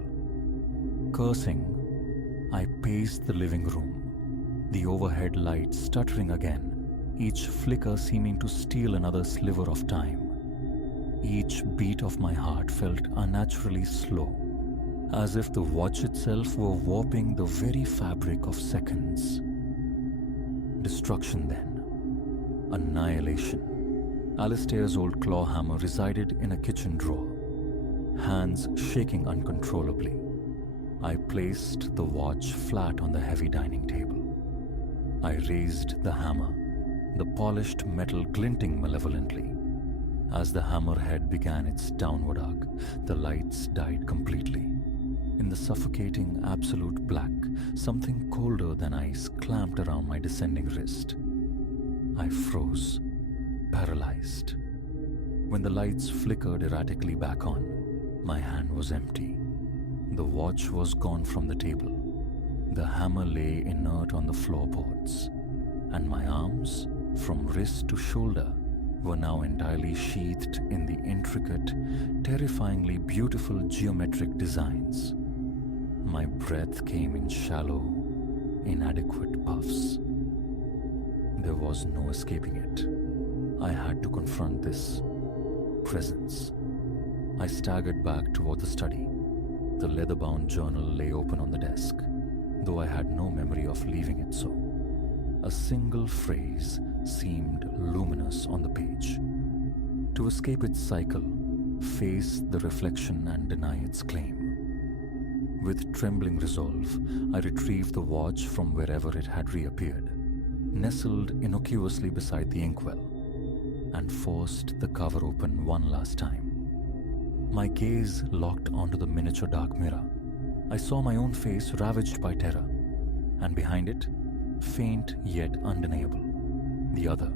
Cursing, I paced the living room, the overhead lights stuttering again, each flicker seeming to steal another sliver of time. Each beat of my heart felt unnaturally slow, as if the watch itself were warping the very fabric of seconds. Destruction then. Annihilation. Alistair's old claw hammer resided in a kitchen drawer, hands shaking uncontrollably. I placed the watch flat on the heavy dining table. I raised the hammer, the polished metal glinting malevolently. As the hammerhead began its downward arc, the lights died completely. In the suffocating absolute black, something colder than ice clamped around my descending wrist. I froze, paralyzed. When the lights flickered erratically back on, my hand was empty. The watch was gone from the table. The hammer lay inert on the floorboards, and my arms, from wrist to shoulder, were now entirely sheathed in the intricate, terrifyingly beautiful geometric designs. My breath came in shallow, inadequate puffs. There was no escaping it. I had to confront this presence. I staggered back toward the study. The leather-bound journal lay open on the desk, though I had no memory of leaving it so. A single phrase seemed luminous on the page. To escape its cycle, face the reflection and deny its claim. With trembling resolve, I retrieved the watch from wherever it had reappeared, nestled innocuously beside the inkwell, and forced the cover open one last time. My gaze locked onto the miniature dark mirror. I saw my own face ravaged by terror, and behind it, faint yet undeniable, the other,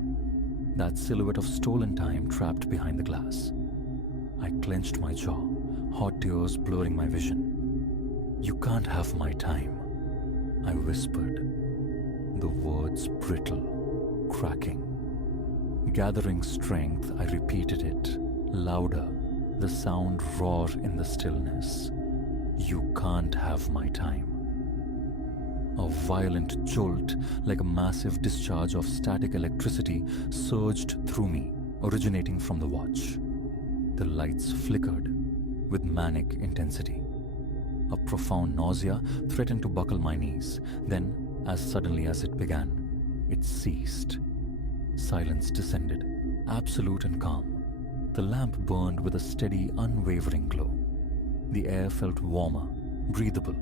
that silhouette of stolen time trapped behind the glass. I clenched my jaw, hot tears blurring my vision. "You can't have my time," I whispered, the words brittle, cracking. Gathering strength, I repeated it, louder, the sound roar in the stillness. "You can't have my time." A violent jolt, like a massive discharge of static electricity, surged through me, originating from the watch. The lights flickered with manic intensity. A profound nausea threatened to buckle my knees. Then, as suddenly as it began, it ceased. Silence descended, absolute and calm. The lamp burned with a steady, unwavering glow. The air felt warmer, breathable.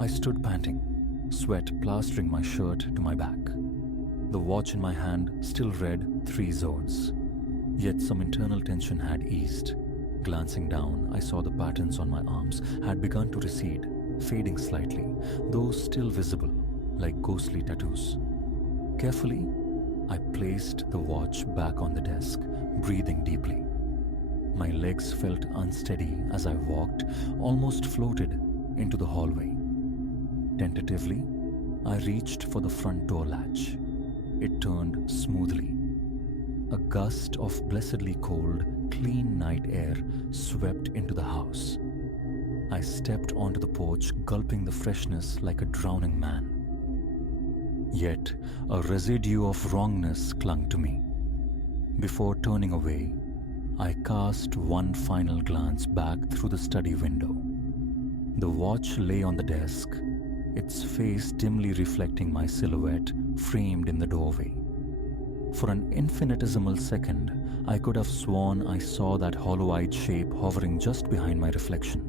I stood panting, sweat plastering my shirt to my back. The watch in my hand still read 3 zones. Yet some internal tension had eased. Glancing down, I saw the patterns on my arms had begun to recede, fading slightly, though still visible, like ghostly tattoos. Carefully, I placed the watch back on the desk, breathing deeply. My legs felt unsteady as I walked, almost floated into the hallway. Tentatively, I reached for the front door latch. It turned smoothly. A gust of blessedly cold, clean night air swept into the house. I stepped onto the porch, gulping the freshness like a drowning man. Yet, a residue of wrongness clung to me. Before turning away, I cast one final glance back through the study window. The watch lay on the desk, its face dimly reflecting my silhouette framed in the doorway. For an infinitesimal second, I could have sworn I saw that hollow-eyed shape hovering just behind my reflection,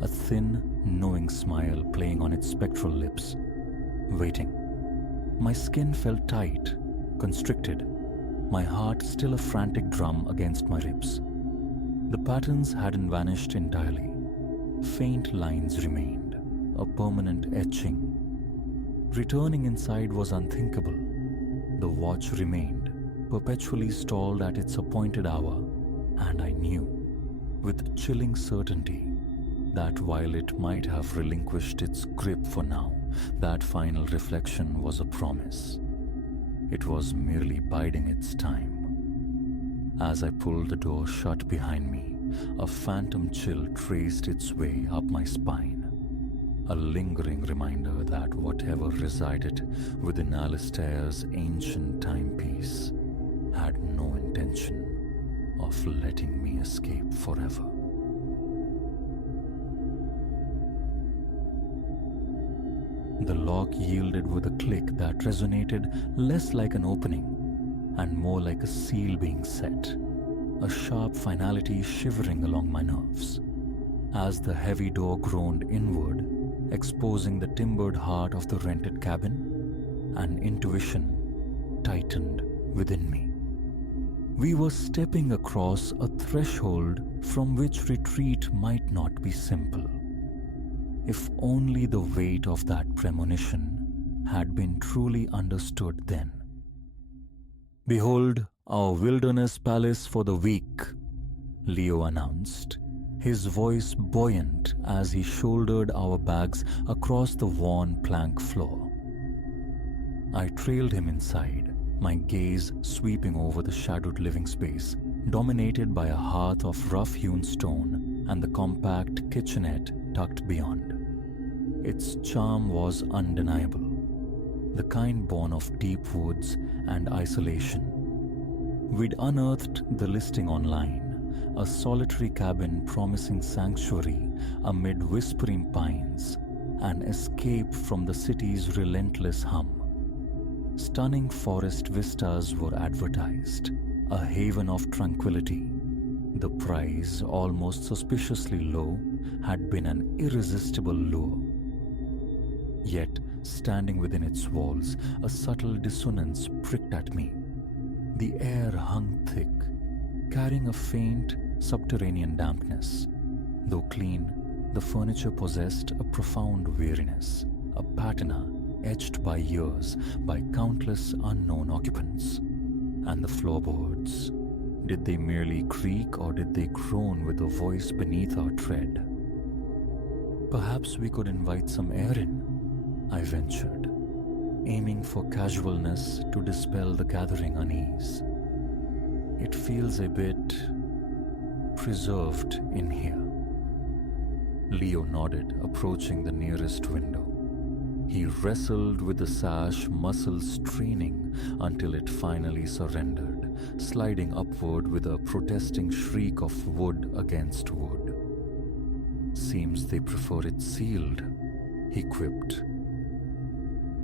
a thin, knowing smile playing on its spectral lips, waiting. My skin felt tight, constricted, my heart still a frantic drum against my ribs. The patterns hadn't vanished entirely. Faint lines remained, a permanent etching. Returning inside was unthinkable. The watch remained, perpetually stalled at its appointed hour, and I knew, with chilling certainty, that while it might have relinquished its grip for now, that final reflection was a promise. It was merely biding its time. As I pulled the door shut behind me, a phantom chill traced its way up my spine, a lingering reminder that whatever resided within Alistair's ancient timepiece had no intention of letting me escape forever. The lock yielded with a click that resonated less like an opening and more like a seal being set, a sharp finality shivering along my nerves. As the heavy door groaned inward, exposing the timbered heart of the rented cabin, an intuition tightened within me. We were stepping across a threshold from which retreat might not be simple. If only the weight of that premonition had been truly understood then. "Behold, our wilderness palace for the week," Leo announced, his voice buoyant as he shouldered our bags across the worn plank floor. I trailed him inside, my gaze sweeping over the shadowed living space, dominated by a hearth of rough-hewn stone and the compact kitchenette tucked beyond. Its charm was undeniable, the kind born of deep woods and isolation. We'd unearthed the listing online, a solitary cabin promising sanctuary amid whispering pines, an escape from the city's relentless hum. Stunning forest vistas were advertised, a haven of tranquility. The price, almost suspiciously low, had been an irresistible lure. Yet, standing within its walls, a subtle dissonance pricked at me. The air hung thick, carrying a faint, subterranean dampness. Though clean, the furniture possessed a profound weariness, a patina etched by years by countless unknown occupants. And the floorboards, did they merely creak or did they groan with a voice beneath our tread? "Perhaps we could invite some air in," I ventured, aiming for casualness to dispel the gathering unease. "It feels a bit preserved in here." Leo nodded, approaching the nearest window. He wrestled with the sash, muscles straining until it finally surrendered, sliding upward with a protesting shriek of wood against wood. "Seems they prefer it sealed," he quipped.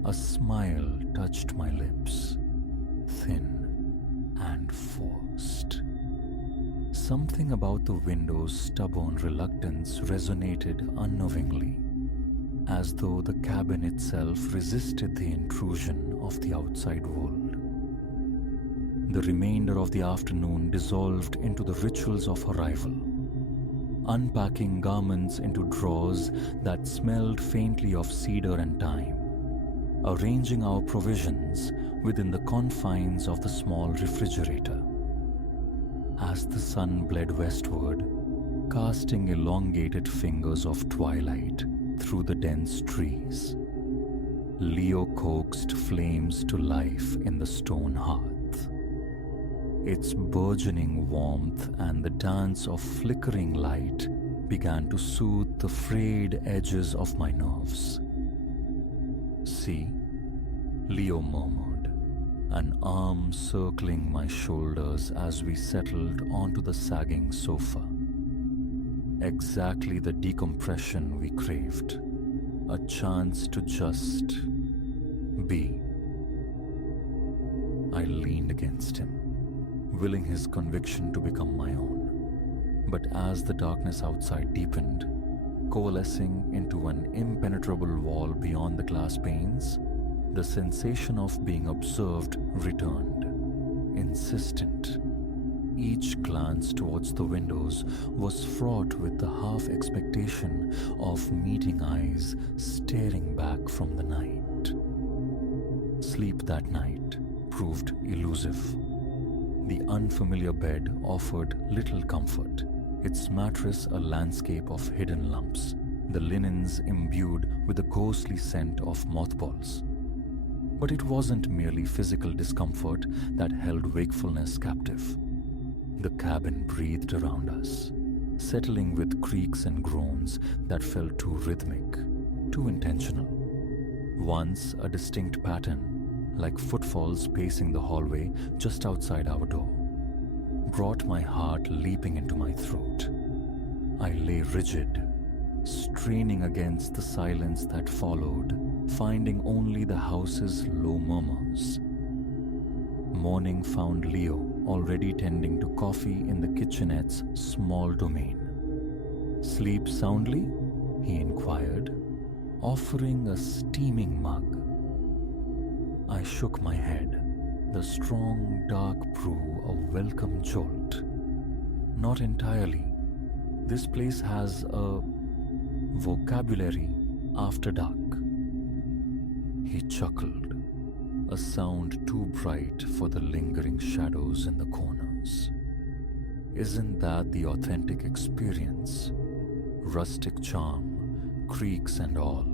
A smile touched my lips, thin and forced. Something about the window's stubborn reluctance resonated unknowingly, as though the cabin itself resisted the intrusion of the outside world. The remainder of the afternoon dissolved into the rituals of arrival, unpacking garments into drawers that smelled faintly of cedar and thyme, arranging our provisions within the confines of the small refrigerator. As the sun bled westward, casting elongated fingers of twilight through the dense trees, Leo coaxed flames to life in the stone hearth. Its burgeoning warmth and the dance of flickering light began to soothe the frayed edges of my nerves. "See," Leo murmured, an arm circling my shoulders as we settled onto the sagging sofa. Exactly the decompression we craved. A chance to just be. I leaned against him, willing his conviction to become my own. But as the darkness outside deepened, coalescing into an impenetrable wall beyond the glass panes, the sensation of being observed returned, insistent. Each glance towards the windows was fraught with the half-expectation of meeting eyes staring back from the night. Sleep that night proved elusive. The unfamiliar bed offered little comfort, its mattress a landscape of hidden lumps, the linens imbued with the ghostly scent of mothballs. But it wasn't merely physical discomfort that held wakefulness captive. The cabin breathed around us, settling with creaks and groans that felt too rhythmic, too intentional. Once a distinct pattern, like footfalls pacing the hallway just outside our door, brought my heart leaping into my throat. I lay rigid, straining against the silence that followed, finding only the house's low murmurs. Morning found Leo already tending to coffee in the kitchenette's small domain. "Sleep soundly?" he inquired, offering a steaming mug. I shook my head, the strong, dark brew a welcome jolt. Not entirely. This place has a vocabulary after dark. He chuckled, a sound too bright for the lingering shadows in the corners. Isn't that the authentic experience? Rustic charm, creaks and all.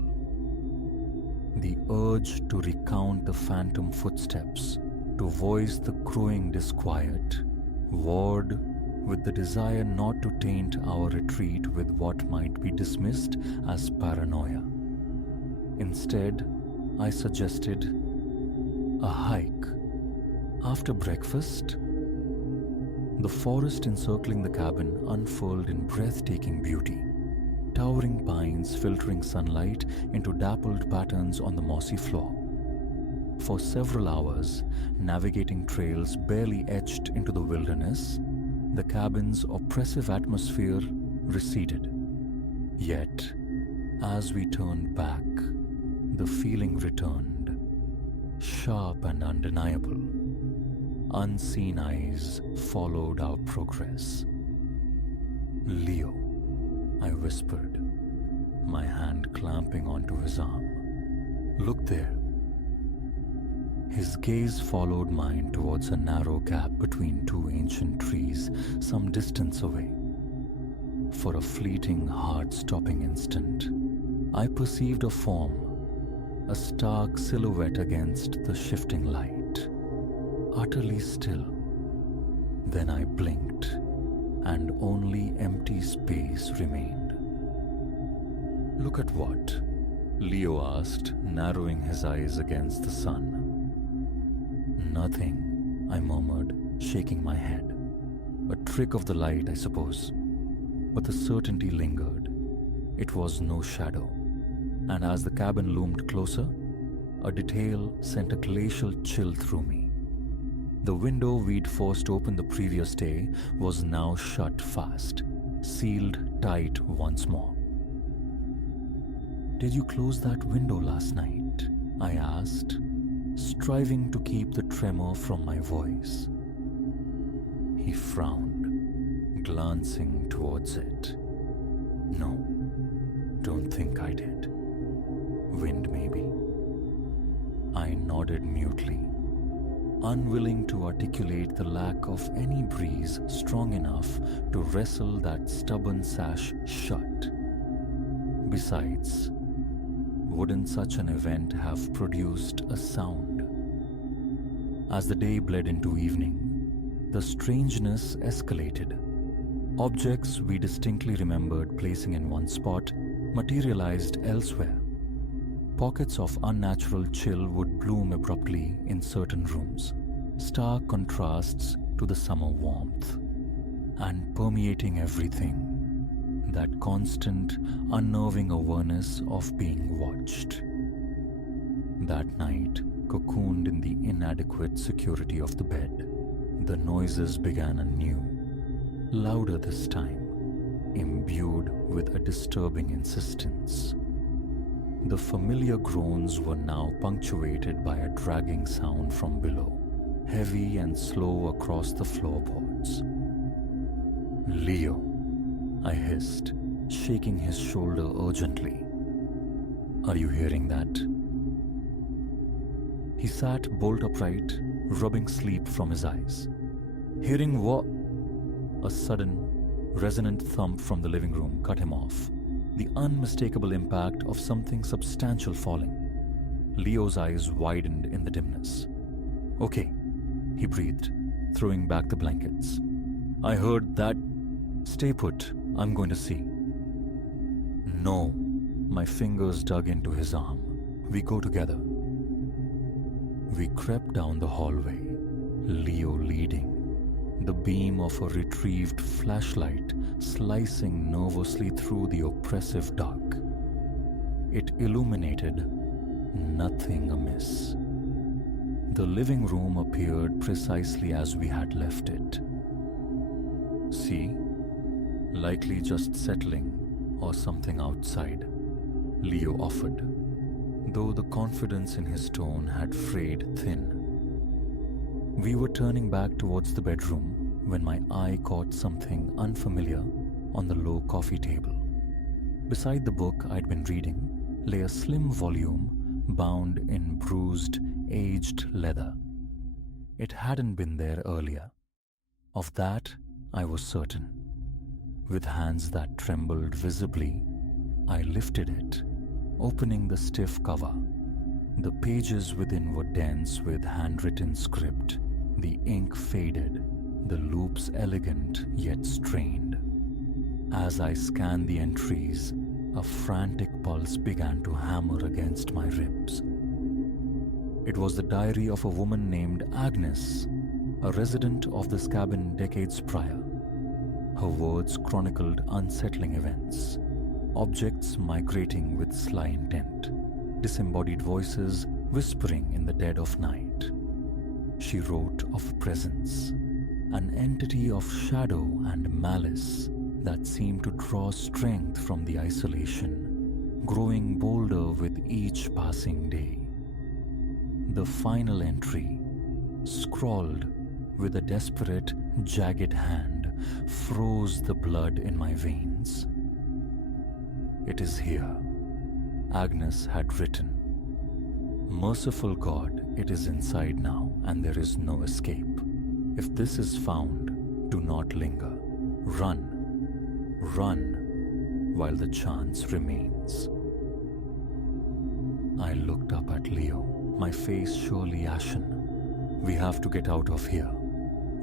The urge to recount the phantom footsteps, to voice the growing disquiet, warred with the desire not to taint our retreat with what might be dismissed as paranoia. Instead, I suggested a hike. After breakfast, the forest encircling the cabin unfurled in breathtaking beauty. Towering pines filtering sunlight into dappled patterns on the mossy floor. For several hours, navigating trails barely etched into the wilderness, the cabin's oppressive atmosphere receded. Yet, as we turned back, the feeling returned, sharp and undeniable. Unseen eyes followed our progress. Leo, I whispered, my hand clamping onto his arm. Look there. His gaze followed mine towards a narrow gap between two ancient trees some distance away. For a fleeting, heart-stopping instant, I perceived a form, a stark silhouette against the shifting light, utterly still. Then I blinked, and only empty space remained. Look at what? Leo asked, narrowing his eyes against the sun. Nothing, I murmured, shaking my head. A trick of the light, I suppose. But the certainty lingered. It was no shadow. And as the cabin loomed closer, a detail sent a glacial chill through me. The window we'd forced open the previous day was now shut fast, sealed tight once more. Did you close that window last night? I asked, striving to keep the tremor from my voice. He frowned, glancing towards it. No, don't think I did. Wind, maybe. I nodded mutely, unwilling to articulate the lack of any breeze strong enough to wrestle that stubborn sash shut. Besides, wouldn't such an event have produced a sound? As the day bled into evening, the strangeness escalated. Objects we distinctly remembered placing in one spot materialized elsewhere. Pockets of unnatural chill would bloom abruptly in certain rooms, stark contrasts to the summer warmth. And permeating everything, that constant, unnerving awareness of being watched. That night, cocooned in the inadequate security of the bed, the noises began anew, louder this time, imbued with a disturbing insistence. The familiar groans were now punctuated by a dragging sound from below, heavy and slow across the floorboards. Leo, I hissed, shaking his shoulder urgently. Are you hearing that? He sat bolt upright, rubbing sleep from his eyes. Hearing what? A sudden, resonant thump from the living room cut him off. The unmistakable impact of something substantial falling. Leo's eyes widened in the dimness. Okay, he breathed, throwing back the blankets. I heard that. Stay put, I'm going to see. No, my fingers dug into his arm. We go together. We crept down the hallway, Leo leading, the beam of a retrieved flashlight slicing nervously through the oppressive dark. It illuminated nothing amiss. The living room appeared precisely as we had left it. See? Likely just settling or something outside, Leo offered, though the confidence in his tone had frayed thin. We were turning back towards the bedroom when my eye caught something unfamiliar on the low coffee table. Beside the book I'd been reading lay a slim volume bound in bruised, aged leather. It hadn't been there earlier. Of that, I was certain. With hands that trembled visibly, I lifted it, opening the stiff cover. The pages within were dense with handwritten script, the ink faded, the loops elegant yet strained. As I scanned the entries, a frantic pulse began to hammer against my ribs. It was the diary of a woman named Agnes, a resident of this cabin decades prior. Her words chronicled unsettling events, objects migrating with sly intent, disembodied voices whispering in the dead of night. She wrote of presence, an entity of shadow and malice that seemed to draw strength from the isolation, growing bolder with each passing day. The final entry, scrawled with a desperate, jagged hand, froze the blood in my veins. "It is here," Agnes had written. "Merciful God, it is inside now and there is no escape. If this is found, do not linger. Run. Run while the chance remains." I looked up at Leo, my face surely ashen. "We have to get out of here,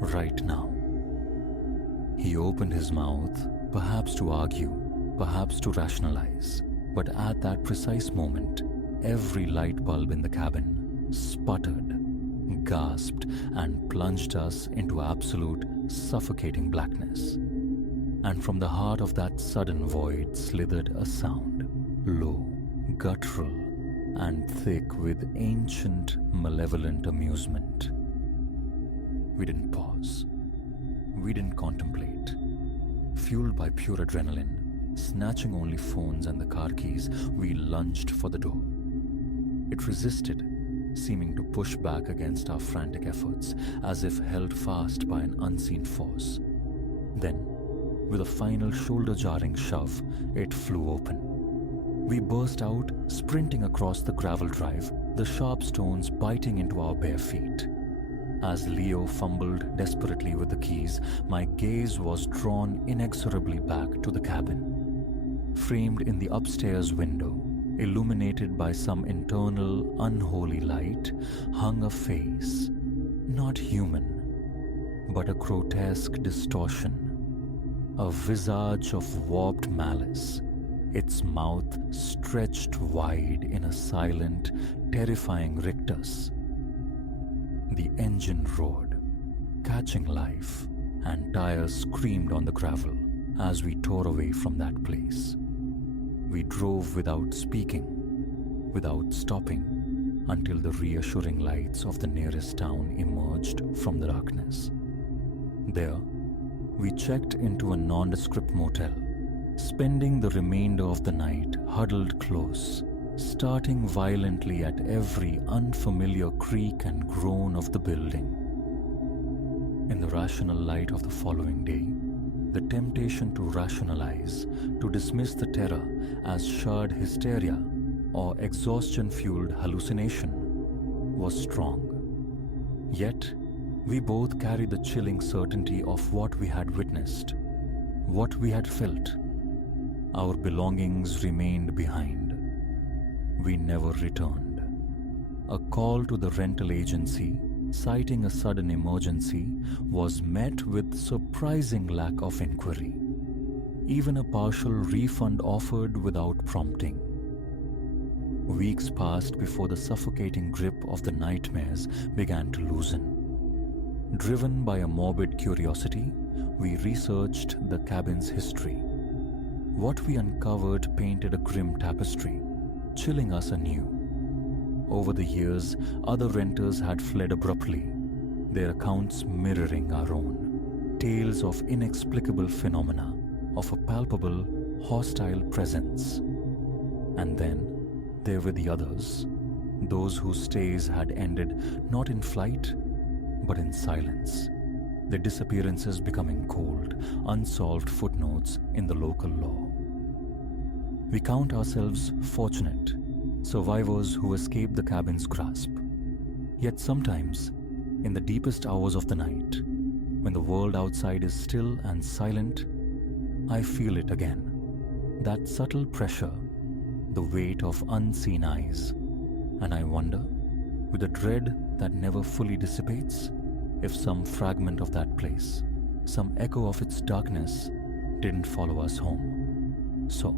right now." He opened his mouth, perhaps to argue, perhaps to rationalize, but at that precise moment, every light bulb in the cabin sputtered, gasped, and plunged us into absolute, suffocating blackness. And from the heart of that sudden void slithered a sound, low, guttural, and thick with ancient, malevolent amusement. We didn't pause. We didn't contemplate. Fueled by pure adrenaline, snatching only phones and the car keys, we lunged for the door. It resisted, seeming to push back against our frantic efforts, as if held fast by an unseen force. Then, with a final shoulder-jarring shove, it flew open. We burst out, sprinting across the gravel drive, the sharp stones biting into our bare feet. As Leo fumbled desperately with the keys, my gaze was drawn inexorably back to the cabin. Framed in the upstairs window, illuminated by some internal, unholy light, hung a face, not human, but a grotesque distortion. A visage of warped malice, its mouth stretched wide in a silent, terrifying rictus. The engine roared, catching life, and tires screamed on the gravel as we tore away from that place. We drove without speaking, without stopping, until the reassuring lights of the nearest town emerged from the darkness. There, we checked into a nondescript motel, spending the remainder of the night huddled close, starting violently at every unfamiliar creak and groan of the building. In the rational light of the following day, the temptation to rationalize, to dismiss the terror as shared hysteria or exhaustion-fueled hallucination, was strong. Yet, we both carried the chilling certainty of what we had witnessed, what we had felt. Our belongings remained behind. We never returned. A call to the rental agency, citing a sudden emergency, was met with surprising lack of inquiry. Even a partial refund offered without prompting. Weeks passed before the suffocating grip of the nightmares began to loosen. Driven by a morbid curiosity, we researched the cabin's history. What we uncovered painted a grim tapestry, chilling us anew. Over the years, other renters had fled abruptly, their accounts mirroring our own. Tales of inexplicable phenomena, of a palpable, hostile presence. And then, there were the others, those whose stays had ended not in flight, but in silence, their disappearances becoming cold, unsolved footnotes in the local law. We count ourselves fortunate, survivors who escaped the cabin's grasp. Yet sometimes, in the deepest hours of the night, when the world outside is still and silent, I feel it again. That subtle pressure, the weight of unseen eyes. And I wonder, with a dread that never fully dissipates, if some fragment of that place, some echo of its darkness, didn't follow us home. So,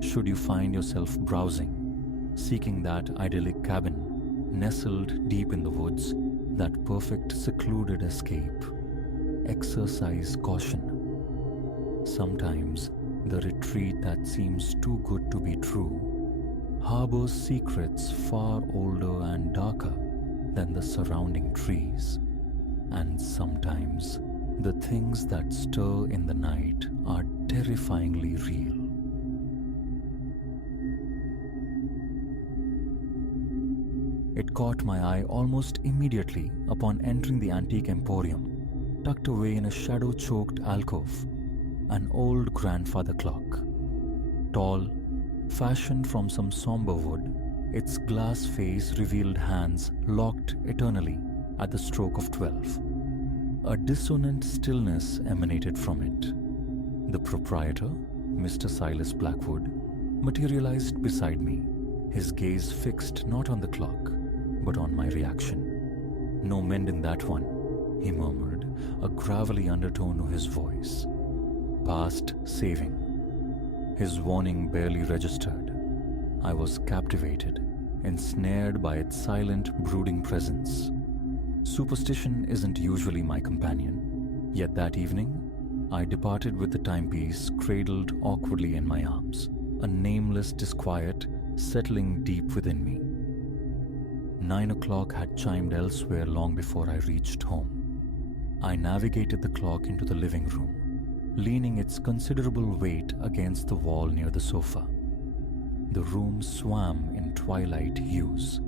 should you find yourself browsing, seeking that idyllic cabin, nestled deep in the woods, that perfect secluded escape, exercise caution. Sometimes the retreat that seems too good to be true harbors secrets far older and darker than the surrounding trees. And sometimes the things that stir in the night are terrifyingly real. It caught my eye almost immediately upon entering the antique emporium. Tucked away in a shadow-choked alcove, an old grandfather clock. Tall, fashioned from some somber wood, its glass face revealed hands locked eternally at the stroke of 12. A dissonant stillness emanated from it. The proprietor, Mr. Silas Blackwood, materialized beside me, his gaze fixed not on the clock, but on my reaction. "No mend in that one," he murmured, a gravelly undertone to his voice. "Past saving." His warning barely registered. I was captivated, ensnared by its silent, brooding presence. Superstition isn't usually my companion, yet that evening, I departed with the timepiece cradled awkwardly in my arms, a nameless disquiet settling deep within me. 9 o'clock had chimed elsewhere long before I reached home. I navigated the clock into the living room, leaning its considerable weight against the wall near the sofa. The room swam in twilight hues,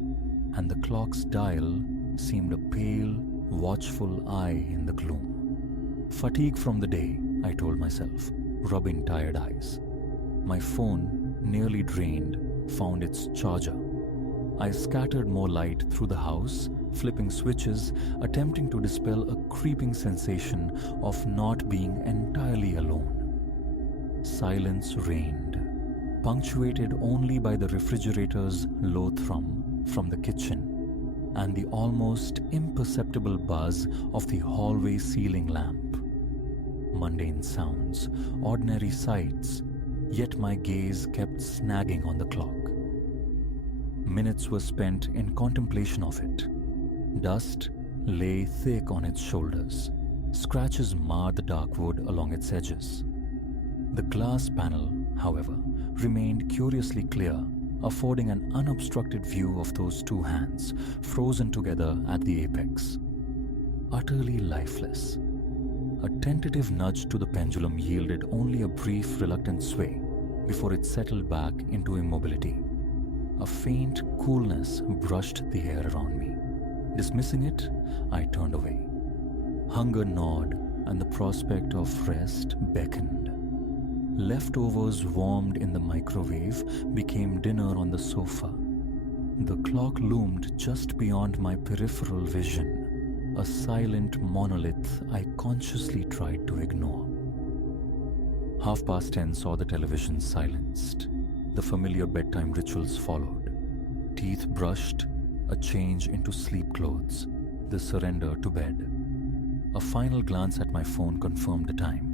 and the clock's dial seemed a pale, watchful eye in the gloom. Fatigue from the day, I told myself, rubbing tired eyes. My phone, nearly drained, found its charger. I scattered more light through the house, flipping switches, attempting to dispel a creeping sensation of not being entirely alone. Silence reigned, punctuated only by the refrigerator's low thrum from the kitchen and the almost imperceptible buzz of the hallway ceiling lamp. Mundane sounds, ordinary sights, yet my gaze kept snagging on the clock. Minutes were spent in contemplation of it. Dust lay thick on its shoulders. Scratches marred the dark wood along its edges. The glass panel, however, remained curiously clear, affording an unobstructed view of those two hands, frozen together at the apex. Utterly lifeless. A tentative nudge to the pendulum yielded only a brief, reluctant sway before it settled back into immobility. A faint coolness brushed the air around me. Dismissing it, I turned away. Hunger gnawed, and the prospect of rest beckoned. Leftovers warmed in the microwave became dinner on the sofa. The clock loomed just beyond my peripheral vision, a silent monolith I consciously tried to ignore. 10:30 saw the television silenced. The familiar bedtime rituals followed. Teeth brushed, a change into sleep clothes, the surrender to bed. A final glance at my phone confirmed the time.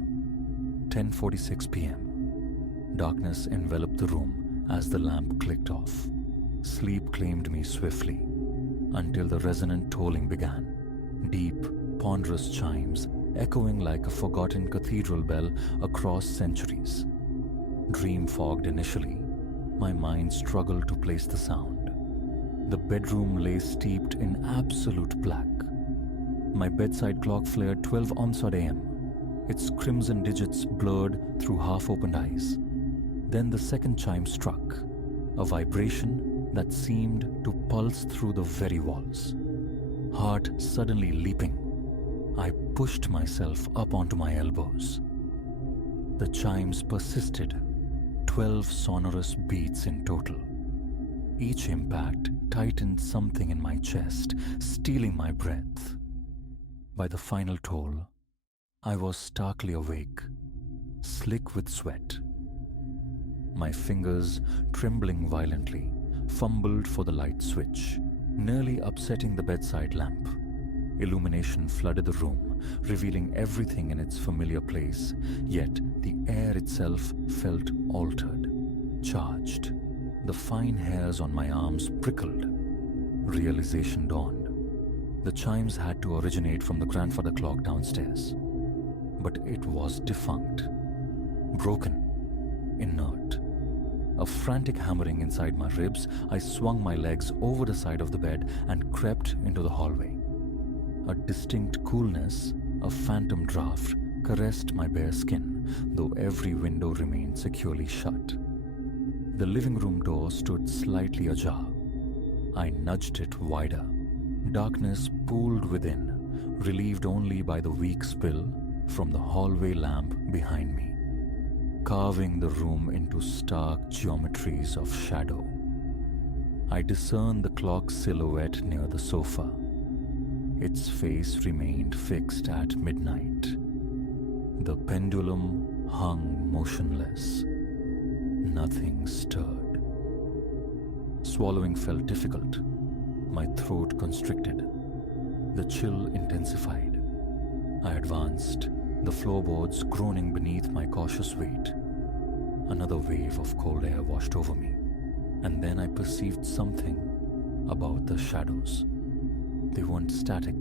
10:46 p.m. Darkness enveloped the room as the lamp clicked off. Sleep claimed me swiftly, until the resonant tolling began. Deep, ponderous chimes echoing like a forgotten cathedral bell across centuries. Dream-fogged initially, my mind struggled to place the sound. The bedroom lay steeped in absolute black. My bedside clock flared 12 odd a.m., its crimson digits blurred through half-opened eyes. Then the second chime struck, a vibration that seemed to pulse through the very walls. Heart suddenly leaping, I pushed myself up onto my elbows. The chimes persisted, 12 sonorous beats in total. Each impact tightened something in my chest, stealing my breath. By the final toll, I was starkly awake, slick with sweat. My fingers, trembling violently, fumbled for the light switch, nearly upsetting the bedside lamp. Illumination flooded the room, revealing everything in its familiar place, yet the air itself felt altered, charged. The fine hairs on my arms prickled. Realization dawned. The chimes had to originate from the grandfather clock downstairs. But it was defunct, broken, inert. A frantic hammering inside my ribs, I swung my legs over the side of the bed and crept into the hallway. A distinct coolness, a phantom draft, caressed my bare skin, though every window remained securely shut. The living room door stood slightly ajar. I nudged it wider. Darkness pooled within, relieved only by the weak spill from the hallway lamp behind me, carving the room into stark geometries of shadow. I discerned the clock's silhouette near the sofa. Its face remained fixed at midnight. The pendulum hung motionless. Nothing stirred. Swallowing felt difficult. My throat constricted. The chill intensified. I advanced, the floorboards groaning beneath my cautious weight. Another wave of cold air washed over me, and then I perceived something about the shadows. They weren't static.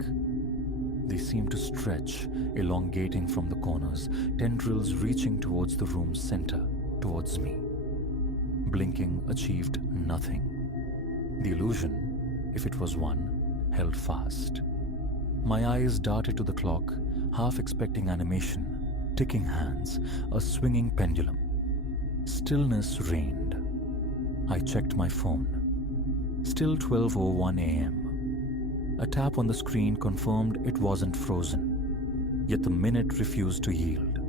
They seemed to stretch, elongating from the corners, tendrils reaching towards the room's center, towards me. Blinking achieved nothing. The illusion, if it was one, held fast. My eyes darted to the clock, half expecting animation, ticking hands, a swinging pendulum. Stillness reigned. I checked my phone. Still 12:01 a.m. A tap on the screen confirmed it wasn't frozen, yet the minute refused to yield.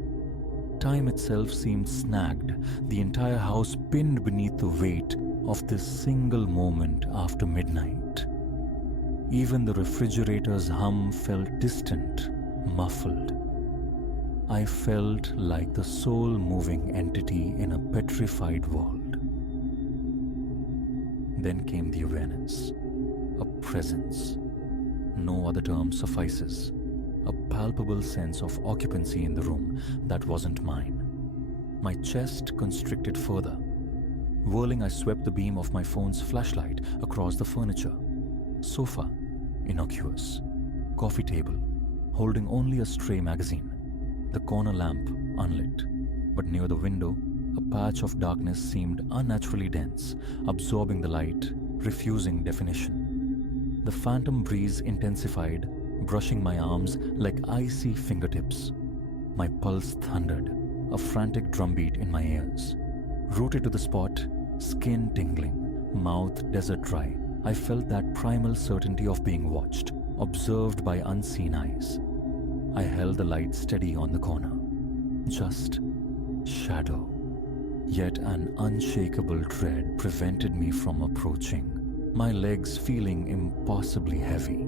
Time itself seemed snagged, the entire house pinned beneath the weight of this single moment after midnight. Even the refrigerator's hum felt distant, muffled. I felt like the soul-moving entity in a petrified world. Then came the awareness, a presence. No other term suffices. A palpable sense of occupancy in the room that wasn't mine. My chest constricted further. Whirling, I swept the beam of my phone's flashlight across the furniture. Sofa, innocuous. Coffee table, holding only a stray magazine. The corner lamp, unlit. But near the window, a patch of darkness seemed unnaturally dense, absorbing the light, refusing definition. The phantom breeze intensified, brushing my arms like icy fingertips. My pulse thundered, a frantic drumbeat in my ears. Rooted to the spot, skin tingling, mouth desert dry, I felt that primal certainty of being watched, observed by unseen eyes. I held the light steady on the corner. Just shadow. Yet an unshakable dread prevented me from approaching, my legs feeling impossibly heavy.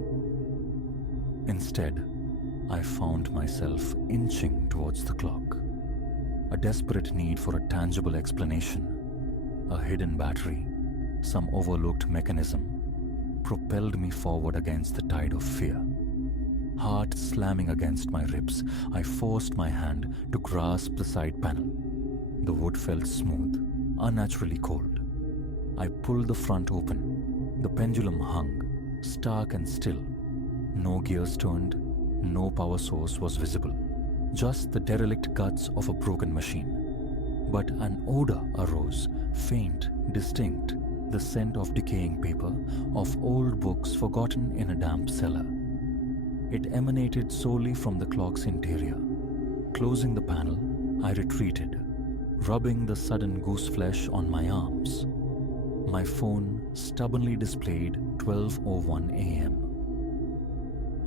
Instead, I found myself inching towards the clock. A desperate need for a tangible explanation, a hidden battery, some overlooked mechanism, propelled me forward against the tide of fear. Heart slamming against my ribs, I forced my hand to grasp the side panel. The wood felt smooth, unnaturally cold. I pulled the front open. The pendulum hung, stark and still. No gears turned, no power source was visible. Just the derelict guts of a broken machine. But an odor arose, faint, distinct, the scent of decaying paper, of old books forgotten in a damp cellar. It emanated solely from the clock's interior. Closing the panel, I retreated, rubbing the sudden goose flesh on my arms. My phone stubbornly displayed 12:01 a.m.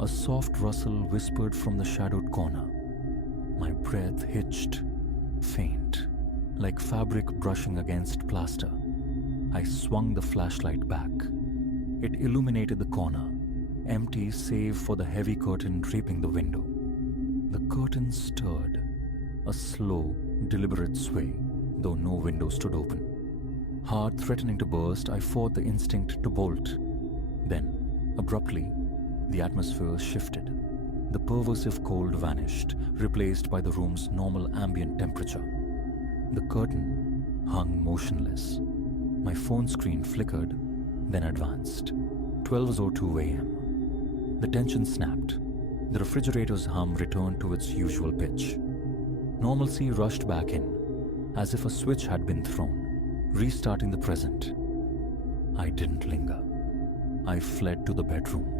A soft rustle whispered from the shadowed corner. My breath hitched, faint, like fabric brushing against plaster. I swung the flashlight back. It illuminated the corner, empty save for the heavy curtain draping the window. The curtain stirred, a slow, deliberate sway, though no window stood open. Heart threatening to burst, I fought the instinct to bolt. Then, abruptly, the atmosphere shifted. The pervasive cold vanished, replaced by the room's normal ambient temperature. The curtain hung motionless. My phone screen flickered, then advanced. 12:02 a.m. The tension snapped. The refrigerator's hum returned to its usual pitch. Normalcy rushed back in, as if a switch had been thrown, restarting the present. I didn't linger. I fled to the bedroom,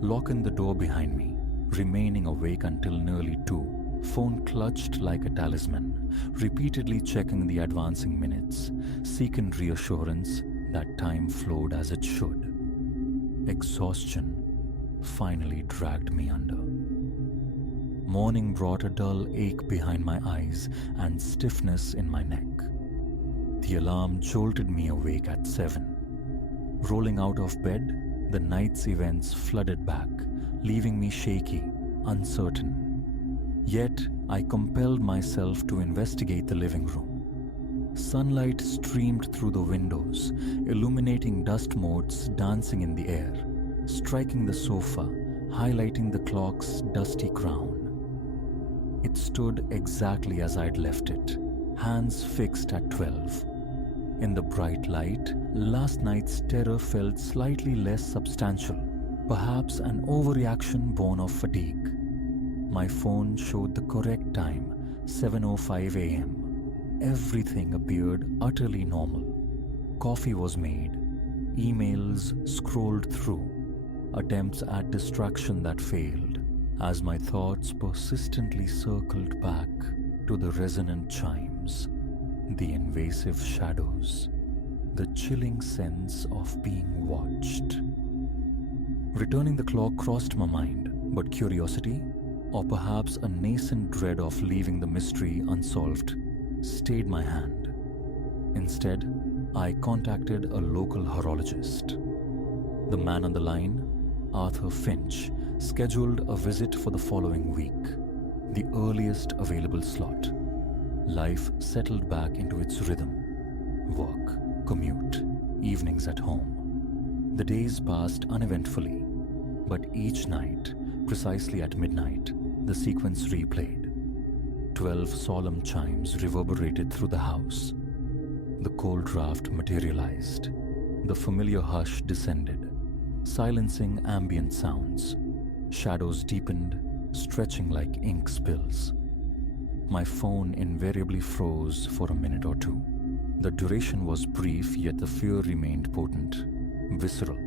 locking the door behind me, remaining awake until nearly 2, phone clutched like a talisman, repeatedly checking the advancing minutes, seeking reassurance that time flowed as it should. Exhaustion finally dragged me under. Morning brought a dull ache behind my eyes and stiffness in my neck. The alarm jolted me awake at 7. Rolling out of bed, the night's events flooded back, leaving me shaky, uncertain. Yet, I compelled myself to investigate the living room. Sunlight streamed through the windows, illuminating dust motes dancing in the air, striking the sofa, highlighting the clock's dusty crown. It stood exactly as I'd left it, hands fixed at 12. In the bright light, last night's terror felt slightly less substantial, perhaps an overreaction born of fatigue. My phone showed the correct time, 7:05 a.m. Everything appeared utterly normal. Coffee was made, emails scrolled through, attempts at distraction that failed, as my thoughts persistently circled back to the resonant chimes, the invasive shadows, the chilling sense of being watched. Returning the clock crossed my mind, but curiosity, or perhaps a nascent dread of leaving the mystery unsolved, stayed my hand. Instead, I contacted a local horologist. The man on the line, Arthur Finch, scheduled a visit for the following week, the earliest available slot. Life settled back into its rhythm. Work, commute, evenings at home. The days passed uneventfully, but each night, precisely at midnight, the sequence replayed. 12 solemn chimes reverberated through the house. The cold draft materialized. The familiar hush descended, silencing ambient sounds. Shadows deepened, stretching like ink spills. My phone invariably froze for a minute or two. The duration was brief, yet the fear remained potent, visceral.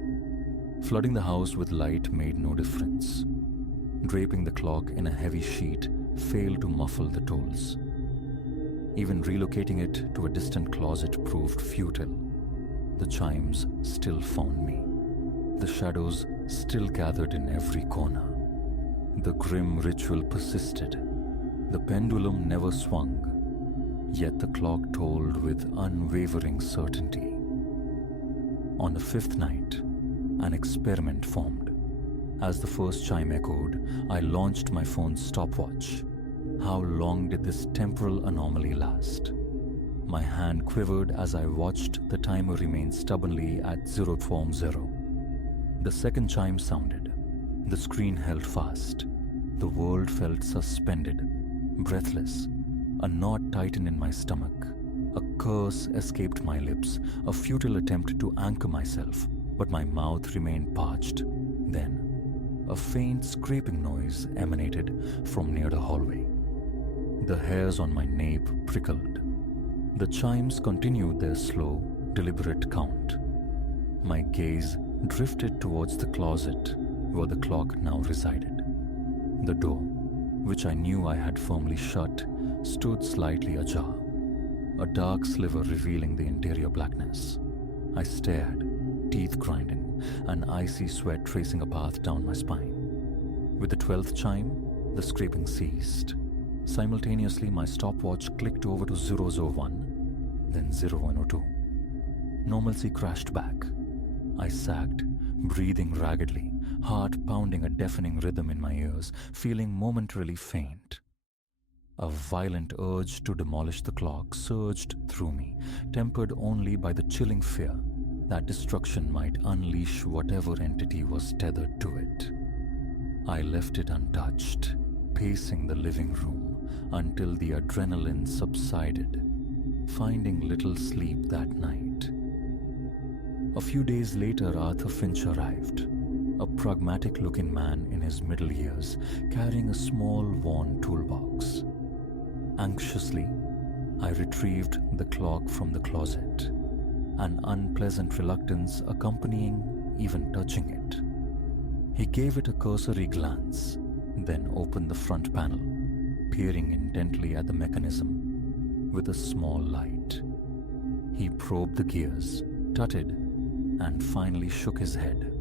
Flooding the house with light made no difference. Draping the clock in a heavy sheet failed to muffle the tolls. Even relocating it to a distant closet proved futile. The chimes still found me. The shadows still gathered in every corner. The grim ritual persisted. The pendulum never swung, yet the clock tolled with unwavering certainty. On the 5th night, an experiment formed. As the first chime echoed, I launched my phone's stopwatch. How long did this temporal anomaly last? My hand quivered as I watched the timer remain stubbornly at 0:40. The second chime sounded. The screen held fast. The world felt suspended, breathless. A knot tightened in my stomach. A curse escaped my lips, a futile attempt to anchor myself, but my mouth remained parched. Then, a faint scraping noise emanated from near the hallway. The hairs on my nape prickled. The chimes continued their slow, deliberate count. My gaze drifted towards the closet where the clock now resided. The door, which I knew I had firmly shut, stood slightly ajar, a dark sliver revealing the interior blackness. I stared, teeth grinding, an icy sweat tracing a path down my spine. With the 12th chime, the scraping ceased. Simultaneously, my stopwatch clicked over to 001, then 0102. Normalcy crashed back. I sagged, breathing raggedly, heart pounding a deafening rhythm in my ears, feeling momentarily faint. A violent urge to demolish the clock surged through me, tempered only by the chilling fear that destruction might unleash whatever entity was tethered to it. I left it untouched, pacing the living room until the adrenaline subsided, finding little sleep that night. A few days later, Arthur Finch arrived, a pragmatic-looking man in his middle years, carrying a small, worn toolbox. Anxiously, I retrieved the clock from the closet, an unpleasant reluctance accompanying even touching it. He gave it a cursory glance, then opened the front panel, peering intently at the mechanism with a small light. He probed the gears, tutted, and finally shook his head.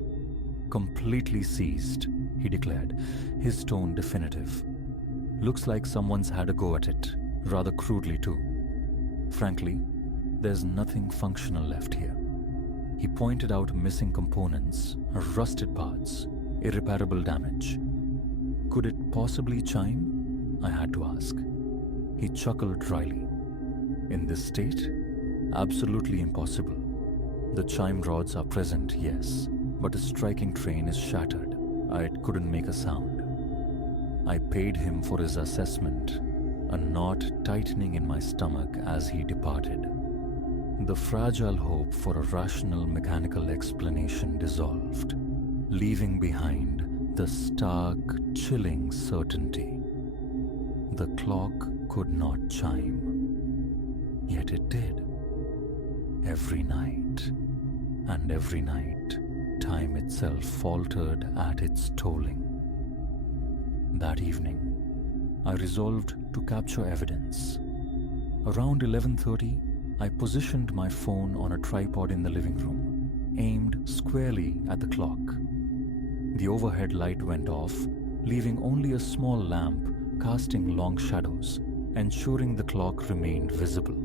Completely seized, he declared, his tone definitive. Looks like someone's had a go at it, rather crudely too. Frankly, there's nothing functional left here. He pointed out missing components, rusted parts, irreparable damage. Could it possibly chime? I had to ask. He chuckled dryly. In this state? Absolutely impossible. The chime rods are present, yes, but the striking train is shattered. It couldn't make a sound. I paid him for his assessment, a knot tightening in my stomach as he departed. The fragile hope for a rational mechanical explanation dissolved, leaving behind the stark, chilling certainty. The clock could not chime. Yet it did. Every night, and every night, time itself faltered at its tolling. That evening, I resolved to capture evidence. Around 11:30, I positioned my phone on a tripod in the living room, aimed squarely at the clock. The overhead light went off, leaving only a small lamp casting long shadows, ensuring the clock remained visible.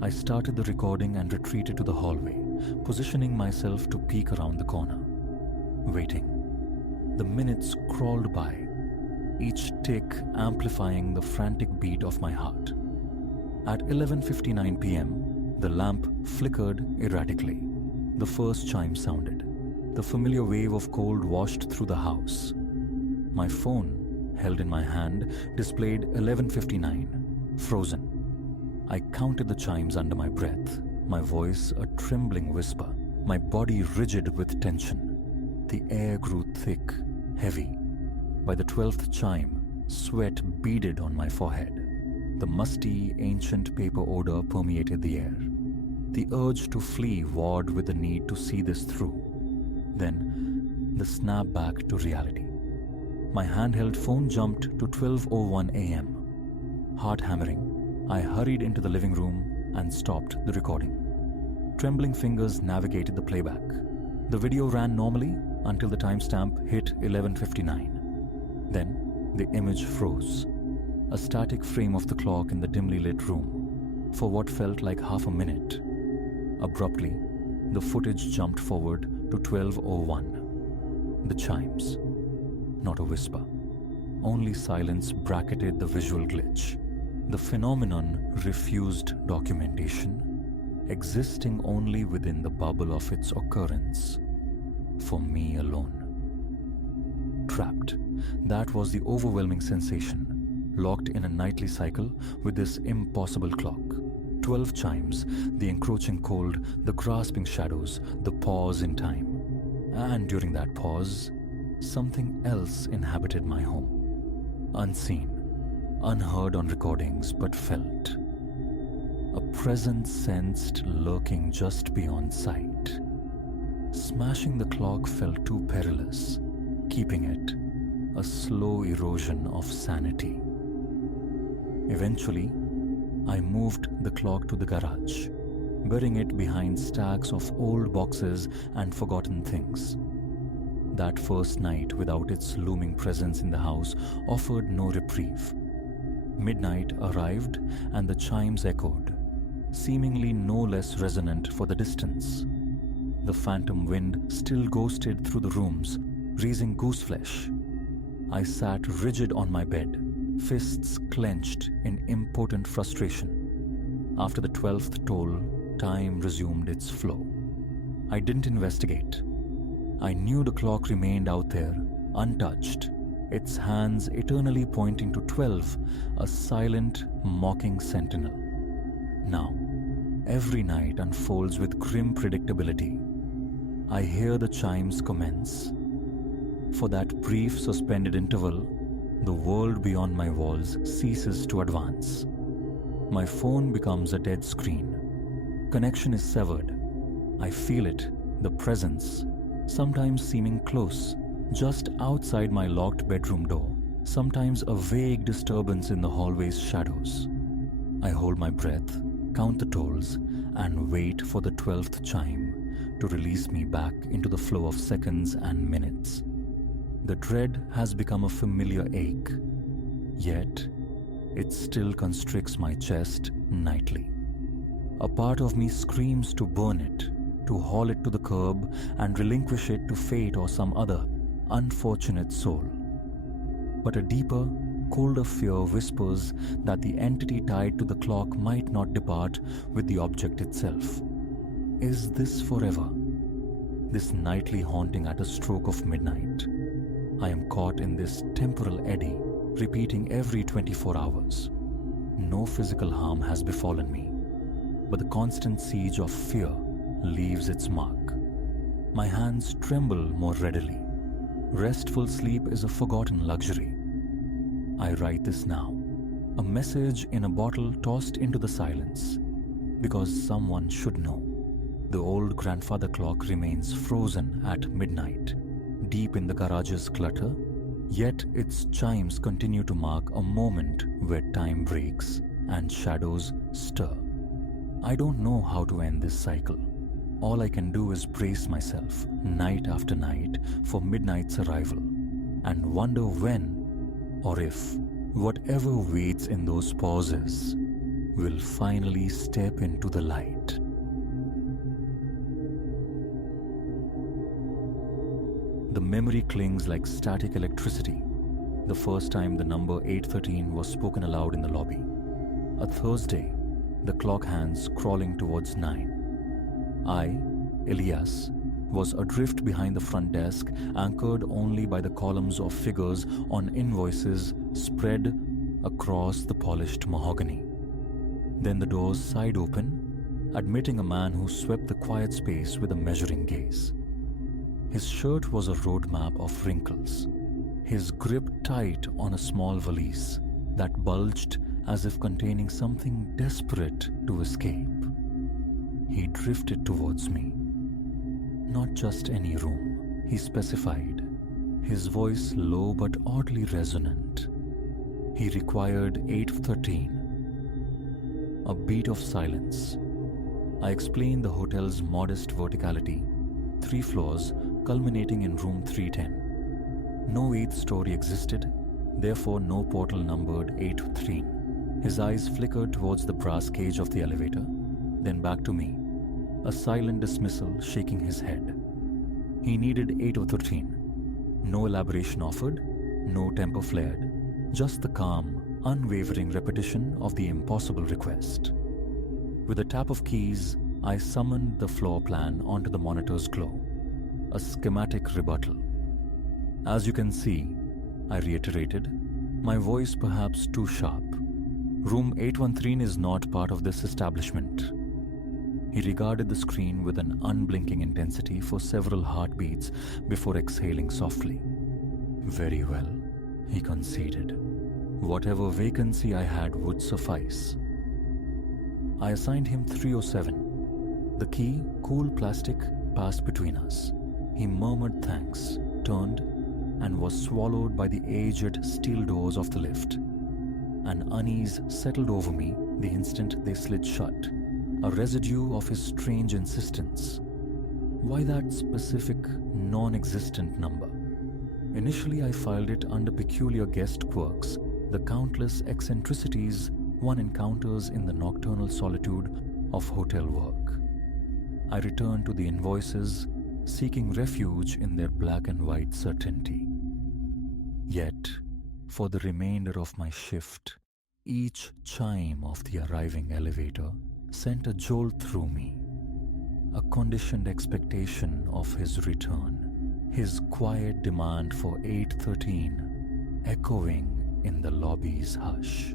I started the recording and retreated to the hallway, positioning myself to peek around the corner. Waiting. The minutes crawled by, each tick amplifying the frantic beat of my heart. At 11:59 p.m., the lamp flickered erratically. The first chime sounded. The familiar wave of cold washed through the house. My phone, held in my hand, displayed 11:59, frozen. I counted the chimes under my breath, my voice a trembling whisper, my body rigid with tension. The air grew thick, heavy. By the 12th chime, sweat beaded on my forehead. The musty, ancient paper odor permeated the air. The urge to flee warred with the need to see this through. Then, the snap back to reality. My handheld phone jumped to 12:01 a.m. Heart hammering, I hurried into the living room and stopped the recording. Trembling fingers navigated the playback. The video ran normally until the timestamp hit 11:59. Then, the image froze. A static frame of the clock in the dimly lit room, for what felt like half a minute. Abruptly, the footage jumped forward to 12:01. The chimes. Not a whisper. Only silence bracketed the visual glitch. The phenomenon refused documentation, existing only within the bubble of its occurrence. For me alone. Trapped. That was the overwhelming sensation. Locked in a nightly cycle with this impossible clock. 12 chimes, the encroaching cold, the grasping shadows, the pause in time. And during that pause, something else inhabited my home. Unseen, unheard on recordings, but felt. A presence sensed lurking just beyond sight. Smashing the clock felt too perilous, keeping it a slow erosion of sanity. Eventually, I moved the clock to the garage, burying it behind stacks of old boxes and forgotten things. That first night, without its looming presence in the house, offered no reprieve. Midnight arrived and the chimes echoed, seemingly no less resonant for the distance. The phantom wind still ghosted through the rooms, raising gooseflesh. I sat rigid on my bed, fists clenched in impotent frustration. After the 12th toll, time resumed its flow. I didn't investigate. I knew the clock remained out there, untouched, its hands eternally pointing to 12, a silent, mocking sentinel. Now, every night unfolds with grim predictability. I hear the chimes commence. For that brief suspended interval, the world beyond my walls ceases to advance. My phone becomes a dead screen. Connection is severed. I feel it, the presence, sometimes seeming close, just outside my locked bedroom door, sometimes a vague disturbance in the hallway's shadows. I hold my breath, count the tolls, and wait for the 12th chime to release me back into the flow of seconds and minutes. The dread has become a familiar ache, yet it still constricts my chest nightly. A part of me screams to burn it, to haul it to the curb and relinquish it to fate or some other unfortunate soul. But a deeper, colder fear whispers that the entity tied to the clock might not depart with the object itself. Is this forever? This nightly haunting at a stroke of midnight. I am caught in this temporal eddy, repeating every 24 hours. No physical harm has befallen me, but the constant siege of fear leaves its mark. My hands tremble more readily. Restful sleep is a forgotten luxury. I write this now, a message in a bottle tossed into the silence, because someone should know. The old grandfather clock remains frozen at midnight, deep in the garage's clutter, yet its chimes continue to mark a moment where time breaks and shadows stir. I don't know how to end this cycle. All I can do is brace myself night after night for midnight's arrival and wonder when, or if, whatever waits in those pauses will finally step into the light. The memory clings like static electricity. The first time the number 813 was spoken aloud in the lobby. A Thursday, the clock hands crawling towards 9. I, Elias, was adrift behind the front desk, anchored only by the columns of figures on invoices spread across the polished mahogany. Then the doors sighed open, admitting a man who swept the quiet space with a measuring gaze. His shirt was a roadmap of wrinkles, his grip tight on a small valise that bulged as if containing something desperate to escape. He drifted towards me. Not just any room, he specified, his voice low but oddly resonant. He required 813. A beat of silence. I explained the hotel's modest verticality, 3 floors culminating in room 310. No 8th story existed, therefore no portal numbered 813. His eyes flickered towards the brass cage of the elevator, then back to me, a silent dismissal shaking his head. He needed 813. No elaboration offered, no temper flared, just the calm, unwavering repetition of the impossible request. With a tap of keys, I summoned the floor plan onto the monitor's glow, a schematic rebuttal. As you can see, I reiterated, my voice perhaps too sharp. Room 813 is not part of this establishment. He regarded the screen with an unblinking intensity for several heartbeats before exhaling softly. Very well, he conceded. Whatever vacancy I had would suffice. I assigned him 307. The key, cool plastic, passed between us. He murmured thanks, turned, and was swallowed by the aged steel doors of the lift. An unease settled over me the instant they slid shut, a residue of his strange insistence. Why that specific, non existent number? Initially, I filed it under peculiar guest quirks, the countless eccentricities one encounters in the nocturnal solitude of hotel work. I returned to the invoices, seeking refuge in their black and white certainty. Yet, for the remainder of my shift, each chime of the arriving elevator sent a jolt through me, a conditioned expectation of his return, his quiet demand for 8:13 echoing in the lobby's hush.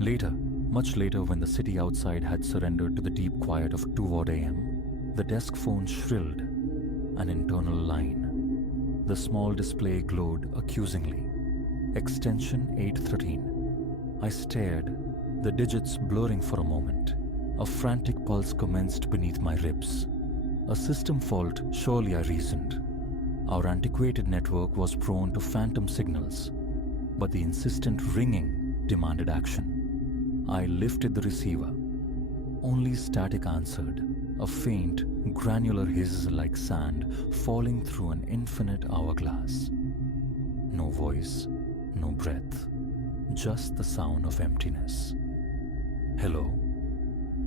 Later, much later, when the city outside had surrendered to the deep quiet of 2 odd a.m., the desk phone shrilled, an internal line. The small display glowed accusingly. Extension 813. I stared, the digits blurring for a moment. A frantic pulse commenced beneath my ribs. A system fault, surely, I reasoned. Our antiquated network was prone to phantom signals, but the insistent ringing demanded action. I lifted the receiver. Only static answered, a faint, granular hiss like sand falling through an infinite hourglass. No voice, no breath, just the sound of emptiness. Hello,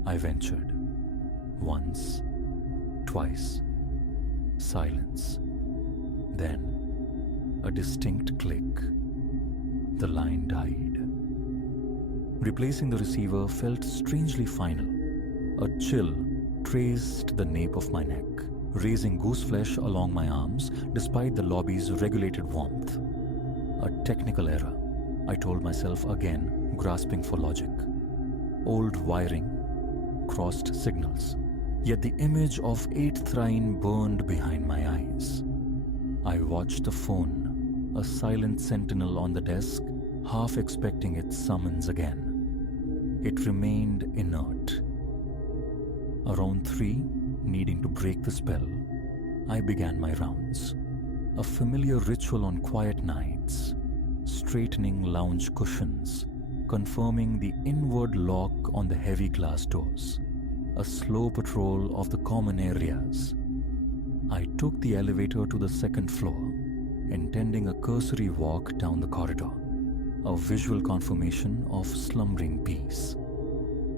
I ventured. Once, twice. Silence. Then, a distinct click. The line died. Replacing the receiver felt strangely final. A chill traced the nape of my neck, raising gooseflesh along my arms despite the lobby's regulated warmth. A technical error, I told myself again, grasping for logic. Old wiring, crossed signals. Yet the image of 8:13 burned behind my eyes. I watched the phone, a silent sentinel on the desk, half expecting its summons again. It remained inert. Around 3, needing to break the spell, I began my rounds. A familiar ritual on quiet nights, straightening lounge cushions, confirming the inward lock on the heavy glass doors, a slow patrol of the common areas. I took the elevator to the 2nd floor, intending a cursory walk down the corridor, a visual confirmation of slumbering peace.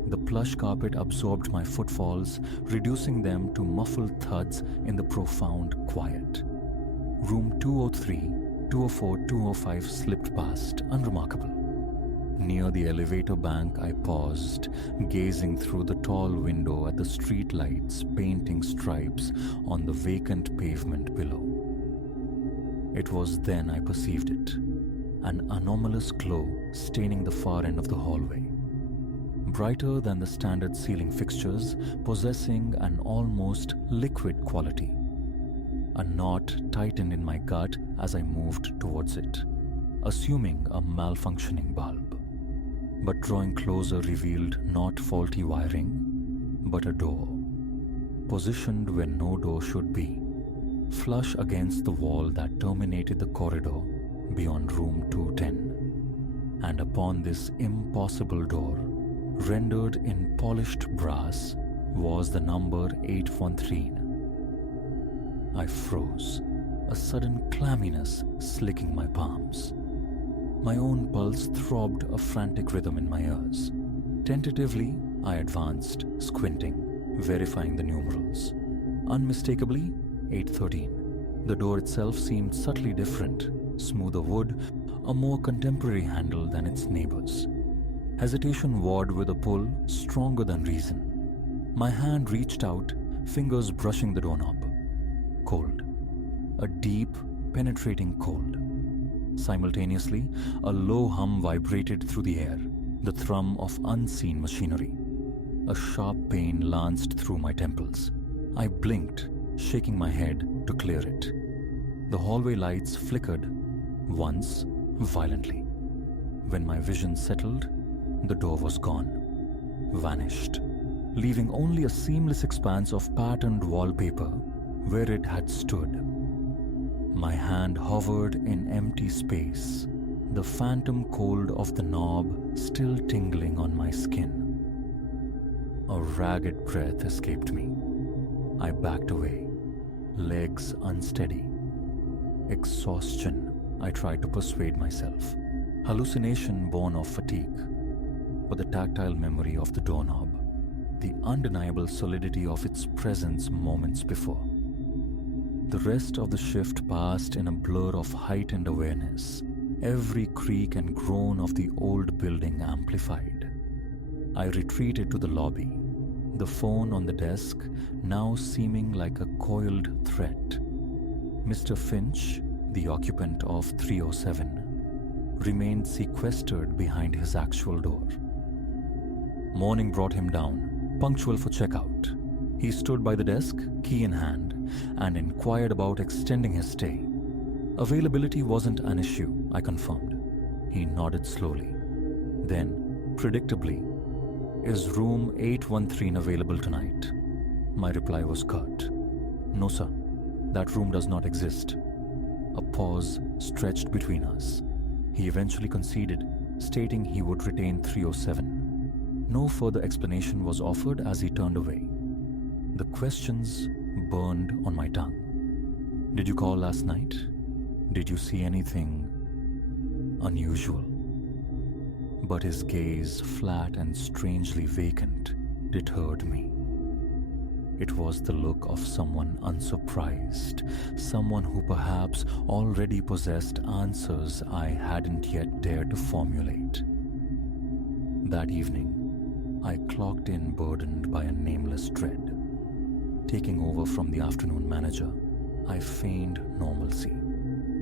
The plush carpet absorbed my footfalls, reducing them to muffled thuds in the profound quiet. Room 203, 204, 205 slipped past, unremarkable. Near the elevator bank, I paused, gazing through the tall window at the street lights painting stripes on the vacant pavement below. It was then I perceived it, an anomalous glow staining the far end of the hallway. Brighter than the standard ceiling fixtures, possessing an almost liquid quality. A knot tightened in my gut as I moved towards it, assuming a malfunctioning bulb. But drawing closer revealed not faulty wiring, but a door, positioned where no door should be, flush against the wall that terminated the corridor beyond room 210. And upon this impossible door, rendered in polished brass, was the number 813. I froze, a sudden clamminess slicking my palms. My own pulse throbbed a frantic rhythm in my ears. Tentatively, I advanced, squinting, verifying the numerals. Unmistakably, 813. The door itself seemed subtly different, smoother wood, a more contemporary handle than its neighbors. Hesitation warred with a pull stronger than reason. My hand reached out, fingers brushing the doorknob. Cold. A deep, penetrating cold. Simultaneously, a low hum vibrated through the air, the thrum of unseen machinery. A sharp pain lanced through my temples. I blinked, shaking my head to clear it. The hallway lights flickered, once, violently. When my vision settled, the door was gone, vanished, leaving only a seamless expanse of patterned wallpaper where it had stood. My hand hovered in empty space, the phantom cold of the knob still tingling on my skin. A ragged breath escaped me. I backed away, legs unsteady. Exhaustion, I tried to persuade myself. Hallucination born of fatigue. But the tactile memory of the doorknob, the undeniable solidity of its presence moments before. The rest of the shift passed in a blur of heightened awareness, every creak and groan of the old building amplified. I retreated to the lobby, the phone on the desk now seeming like a coiled thread. Mr. Finch, the occupant of 307, remained sequestered behind his actual door. Morning brought him down, punctual for checkout. He stood by the desk, key in hand, and inquired about extending his stay. Availability wasn't an issue, I confirmed. He nodded slowly. Then, predictably, "Is room 813 available tonight?" My reply was curt. "No, sir. That room does not exist." A pause stretched between us. He eventually conceded, stating he would retain 307. No further explanation was offered as he turned away. The questions burned on my tongue. "Did you call last night? Did you see anything unusual?" But his gaze, flat and strangely vacant, deterred me. It was the look of someone unsurprised, someone who perhaps already possessed answers I hadn't yet dared to formulate. That evening, I clocked in burdened by a nameless dread. Taking over from the afternoon manager, I feigned normalcy,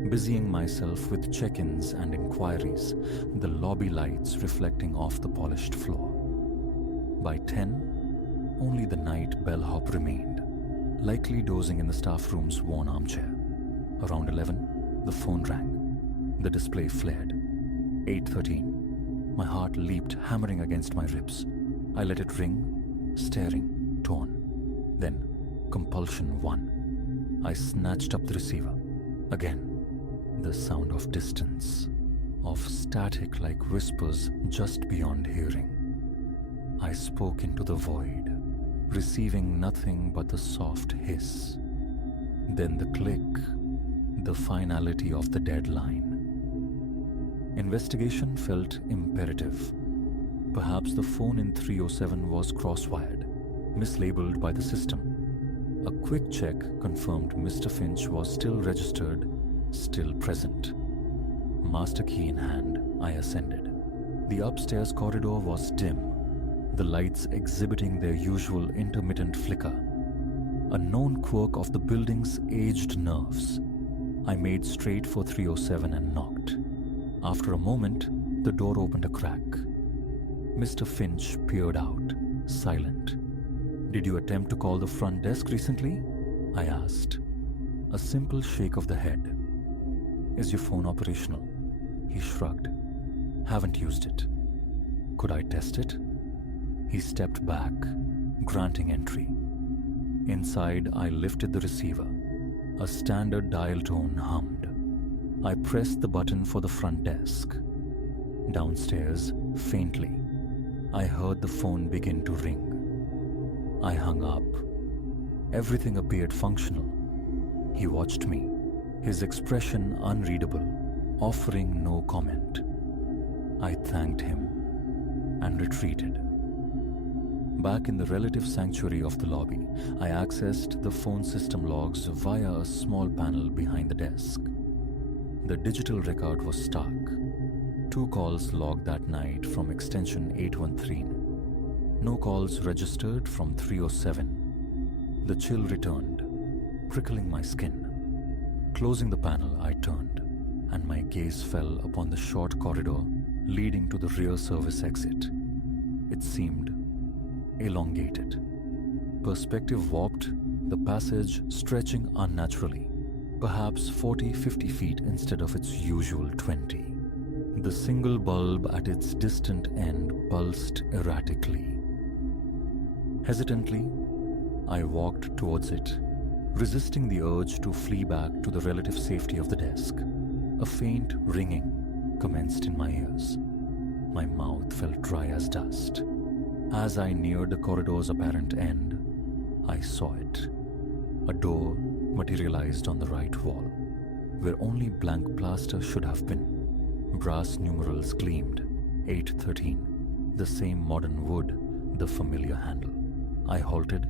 busying myself with check-ins and inquiries, the lobby lights reflecting off the polished floor. By 10, only the night bellhop remained, likely dozing in the staff room's worn armchair. Around 11, the phone rang. The display flared. 8:13. My heart leaped, hammering against my ribs. I let it ring, staring, torn. Then, compulsion won. I snatched up the receiver. Again, the sound of distance, of static like whispers just beyond hearing. I spoke into the void, receiving nothing but the soft hiss. Then the click, the finality of the deadline. Investigation felt imperative. Perhaps the phone in 307 was cross-wired, mislabeled by the system. A quick check confirmed Mr. Finch was still registered, still present. Master key in hand, I ascended. The upstairs corridor was dim, the lights exhibiting their usual intermittent flicker. A known quirk of the building's aged nerves. I made straight for 307 and knocked. After a moment, the door opened a crack. Mr. Finch peered out, silent. "Did you attempt to call the front desk recently?" I asked. A simple shake of the head. "Is your phone operational?" He shrugged. "Haven't used it." "Could I test it?" He stepped back, granting entry. Inside, I lifted the receiver. A standard dial tone hummed. I pressed the button for the front desk. Downstairs, faintly, I heard the phone begin to ring. I hung up. Everything appeared functional. He watched me, his expression unreadable, offering no comment. I thanked him and retreated. Back in the relative sanctuary of the lobby, I accessed the phone system logs via a small panel behind the desk. The digital record was stark. 2 calls logged that night from extension 813. No calls registered from 307. The chill returned, prickling my skin. Closing the panel, I turned, and my gaze fell upon the short corridor leading to the rear service exit. It seemed elongated. Perspective warped, the passage stretching unnaturally, perhaps 40-50 feet instead of its usual 20. The single bulb at its distant end pulsed erratically. Hesitantly, I walked towards it, resisting the urge to flee back to the relative safety of the desk. A faint ringing commenced in my ears. My mouth felt dry as dust. As I neared the corridor's apparent end, I saw it. A door materialized on the right wall, where only blank plaster should have been. Brass numerals gleamed, 813, the same modern wood, the familiar handle. I halted,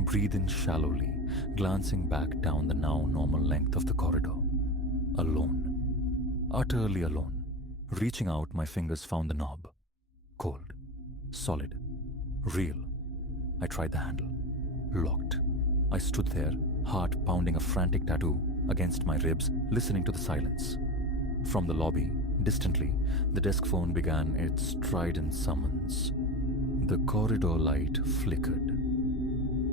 breathed in shallowly, glancing back down the now normal length of the corridor. Alone. Utterly alone. Reaching out, my fingers found the knob. Cold. Solid. Real. I tried the handle. Locked. I stood there, heart pounding a frantic tattoo against my ribs, listening to the silence. From the lobby, distantly, the desk phone began its strident summons. The corridor light flickered.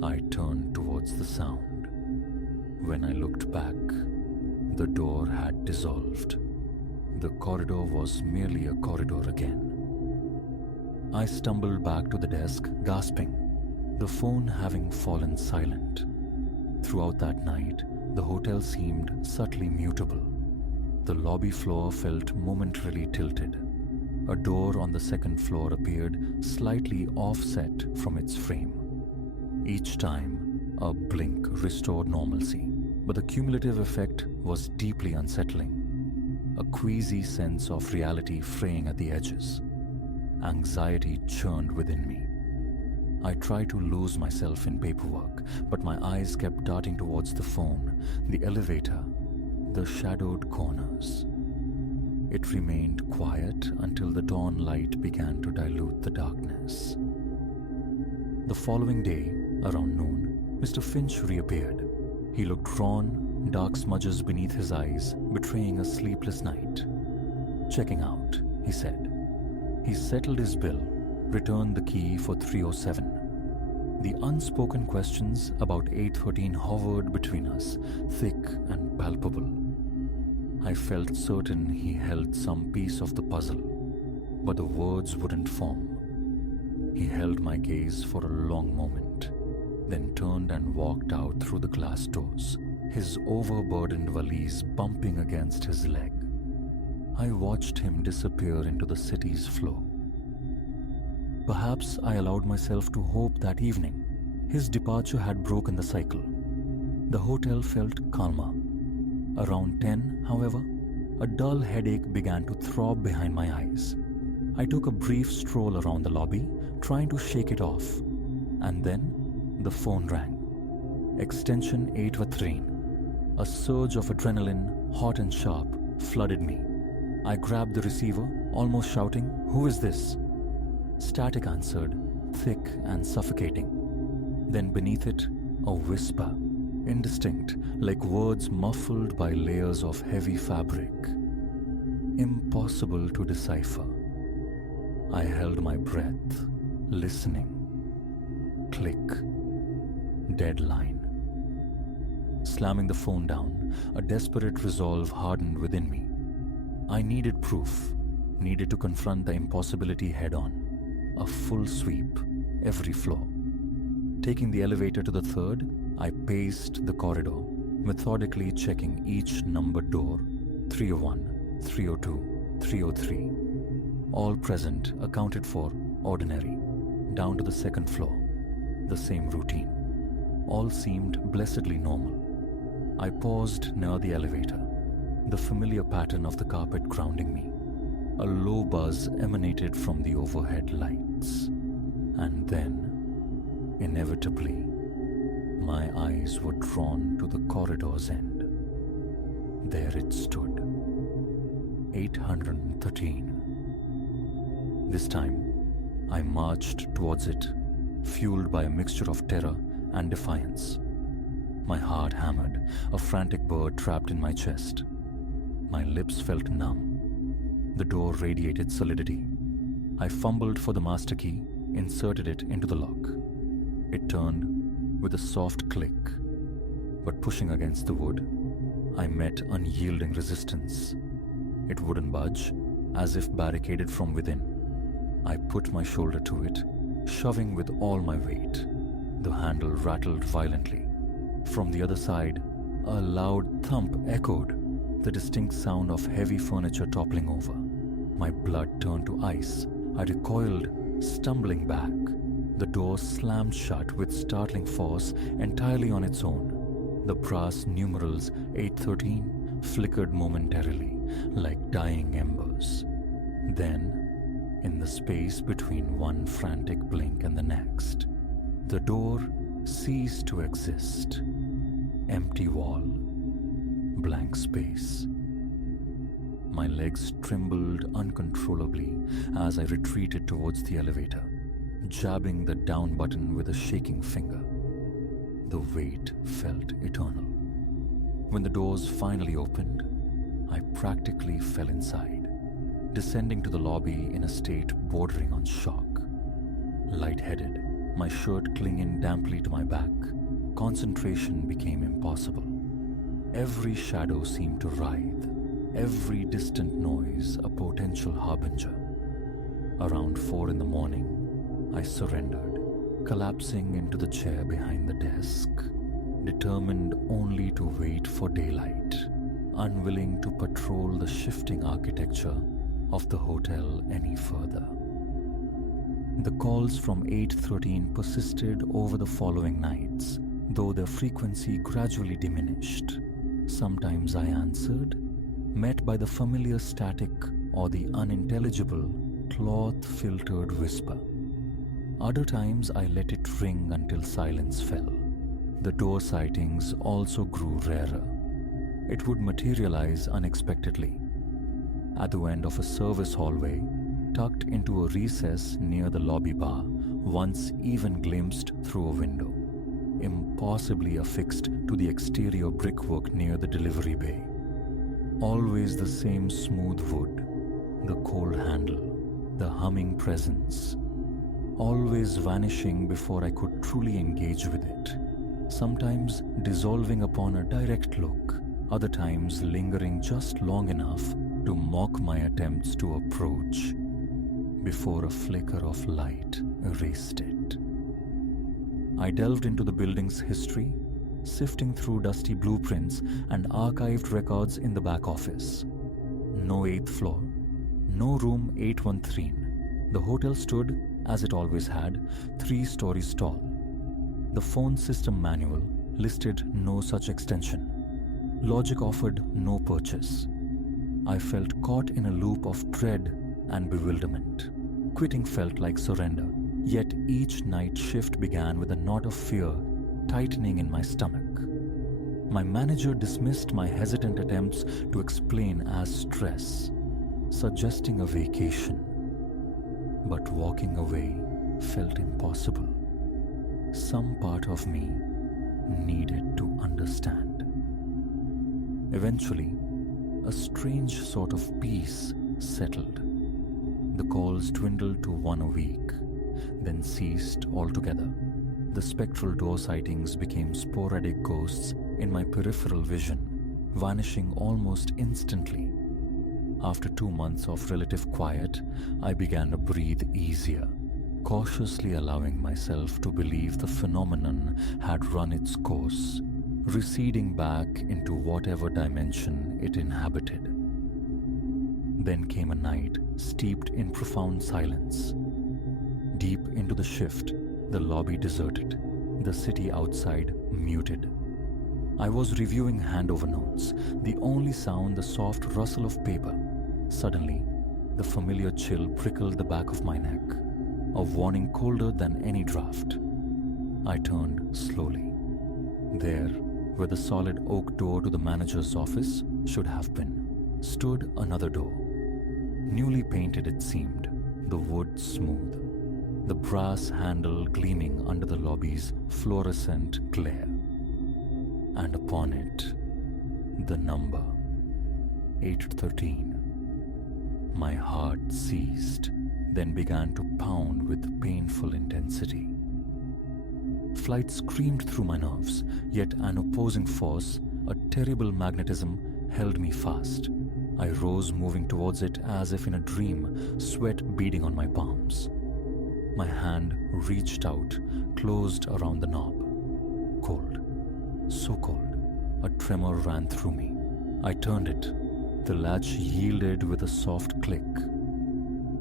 I turned towards the sound. When I looked back, the door had dissolved. The corridor was merely a corridor again. I stumbled back to the desk, gasping, the phone having fallen silent. Throughout that night, the hotel seemed subtly mutable. The lobby floor felt momentarily tilted. A door on the second floor appeared slightly offset from its frame. Each time, a blink restored normalcy, but the cumulative effect was deeply unsettling. A queasy sense of reality fraying at the edges. Anxiety churned within me. I tried to lose myself in paperwork, but my eyes kept darting towards the phone, the elevator, the shadowed corners. It remained quiet until the dawn light began to dilute the darkness. The following day, around noon, Mr. Finch reappeared. He looked drawn, dark smudges beneath his eyes, betraying a sleepless night. "Checking out," he said. He settled his bill, returned the key for 307. The unspoken questions about 813 hovered between us, thick and palpable. I felt certain he held some piece of the puzzle, but the words wouldn't form. He held my gaze for a long moment, then turned and walked out through the glass doors, his overburdened valise bumping against his leg. I watched him disappear into the city's flow. Perhaps I allowed myself to hope that evening his departure had broken the cycle. The hotel felt calmer. Around 10, however, a dull headache began to throb behind my eyes. I took a brief stroll around the lobby, trying to shake it off. And then the phone rang. Extension 813. A surge of adrenaline, hot and sharp, flooded me. I grabbed the receiver, almost shouting, "Who is this?" Static answered, thick and suffocating. Then beneath it, a whisper, indistinct, like words muffled by layers of heavy fabric. Impossible to decipher. I held my breath, listening. Click. Deadline. Slamming the phone down, a desperate resolve hardened within me. I needed proof, needed to confront the impossibility head-on. A full sweep, every floor. Taking the elevator to the third, I paced the corridor, methodically checking each numbered door, 301, 302, 303. All present, accounted for, ordinary. Down to the second floor, the same routine. All seemed blessedly normal. I paused near the elevator, the familiar pattern of the carpet grounding me. A low buzz emanated from the overhead lights. And then, inevitably, my eyes were drawn to the corridor's end. There it stood. 813. This time, I marched towards it, fueled by a mixture of terror and defiance. My heart hammered, a frantic bird trapped in my chest. My lips felt numb. The door radiated solidity. I fumbled for the master key, inserted it into the lock. It turned with a soft click, but pushing against the wood, I met unyielding resistance. It wouldn't budge, as if barricaded from within. I put my shoulder to it, shoving with all my weight. The handle rattled violently. From the other side, a loud thump echoed, the distinct sound of heavy furniture toppling over. My blood turned to ice. I recoiled, stumbling back. The door slammed shut with startling force, entirely on its own. The brass numerals 813 flickered momentarily like dying embers. Then, in the space between one frantic blink and the next, the door ceased to exist. Empty wall, blank space. My legs trembled uncontrollably as I retreated towards the elevator, jabbing the down button with a shaking finger. The wait felt eternal. When the doors finally opened, I practically fell inside, descending to the lobby in a state bordering on shock. Lightheaded, my shirt clinging damply to my back, concentration became impossible. Every shadow seemed to writhe, every distant noise a potential harbinger. Around 4 in the morning, I surrendered, collapsing into the chair behind the desk, determined only to wait for daylight, unwilling to patrol the shifting architecture of the hotel any further. The calls from 813 persisted over the following nights, though their frequency gradually diminished. Sometimes I answered, met by the familiar static or the unintelligible, cloth-filtered whisper. Other times I let it ring until silence fell. The door sightings also grew rarer. It would materialize unexpectedly. At the end of a service hallway, tucked into a recess near the lobby bar, once even glimpsed through a window, impossibly affixed to the exterior brickwork near the delivery bay. Always the same smooth wood, the cold handle, the humming presence. Always vanishing before I could truly engage with it. Sometimes dissolving upon a direct look, other times lingering just long enough to mock my attempts to approach before a flicker of light erased it. I delved into the building's history, sifting through dusty blueprints and archived records in the back office. No 8th floor, no room 813. The hotel stood, as it always had, 3 stories tall. The phone system manual listed no such extension. Logic offered no purchase. I felt caught in a loop of dread and bewilderment. Quitting felt like surrender, yet each night shift began with a knot of fear tightening in my stomach. My manager dismissed my hesitant attempts to explain as stress, suggesting a vacation. But walking away felt impossible. Some part of me needed to understand. Eventually, a strange sort of peace settled. The calls dwindled to 1 a week, then ceased altogether. The spectral door sightings became sporadic ghosts in my peripheral vision, vanishing almost instantly. After 2 months of relative quiet, I began to breathe easier, cautiously allowing myself to believe the phenomenon had run its course, receding back into whatever dimension it inhabited. Then came a night steeped in profound silence. Deep into the shift, the lobby deserted, the city outside muted. I was reviewing handover notes, the only sound the soft rustle of paper. Suddenly, the familiar chill prickled the back of my neck, a warning colder than any draft. I turned slowly. There, where the solid oak door to the manager's office should have been, stood another door. Newly painted it seemed, the wood smooth, the brass handle gleaming under the lobby's fluorescent glare. And upon it, the number 813. My heart ceased, then began to pound with painful intensity. Flight screamed through my nerves, yet an opposing force, a terrible magnetism, held me fast. I rose, moving towards it as if in a dream, sweat beading on my palms. My hand reached out, closed around the knob. Cold. So cold. A tremor ran through me. I turned it. The latch yielded with a soft click.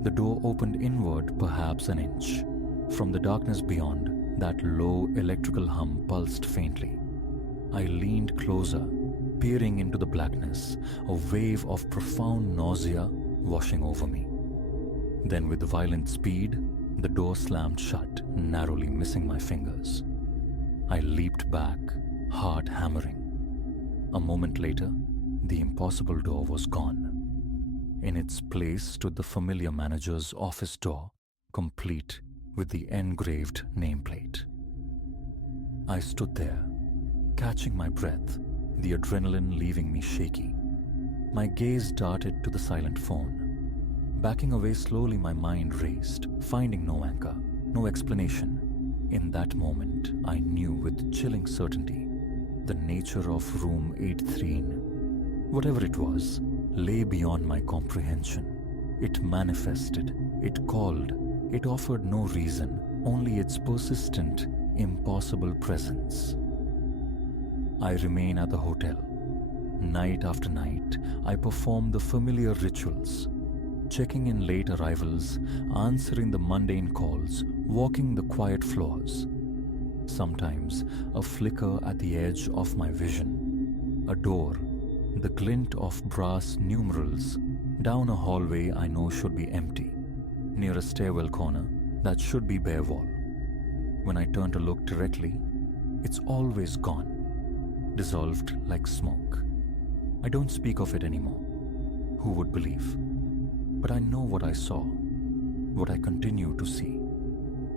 The door opened inward perhaps an inch. From the darkness beyond, that low electrical hum pulsed faintly. I leaned closer, peering into the blackness, a wave of profound nausea washing over me. Then, with violent speed, the door slammed shut, narrowly missing my fingers. I leaped back, heart hammering. A moment later, the impossible door was gone. In its place stood the familiar manager's office door, complete with the engraved nameplate. I stood there, catching my breath, the adrenaline leaving me shaky. My gaze darted to the silent phone. Backing away slowly, my mind raced, finding no anchor, no explanation. In that moment, I knew with chilling certainty the nature of room 813. Whatever it was, lay beyond my comprehension. It manifested, it called, it offered no reason, only its persistent, impossible presence. I remain at the hotel. Night after night, I perform the familiar rituals, checking in late arrivals, answering the mundane calls, walking the quiet floors. Sometimes a flicker at the edge of my vision, a door, the glint of brass numerals, down a hallway I know should be empty, near a stairwell corner that should be bare wall. When I turn to look directly, it's always gone, dissolved like smoke. I don't speak of it anymore. Who would believe? But I know what I saw, what I continue to see.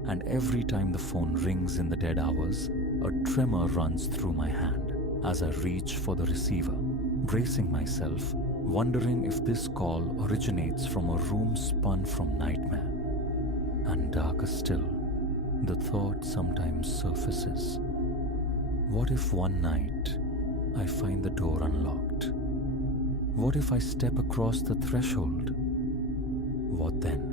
And every time the phone rings in the dead hours, a tremor runs through my hand as I reach for the receiver, bracing myself, wondering if this call originates from a room spun from nightmare. And darker still, the thought sometimes surfaces. What if one night I find the door unlocked? What if I step across the threshold? What then?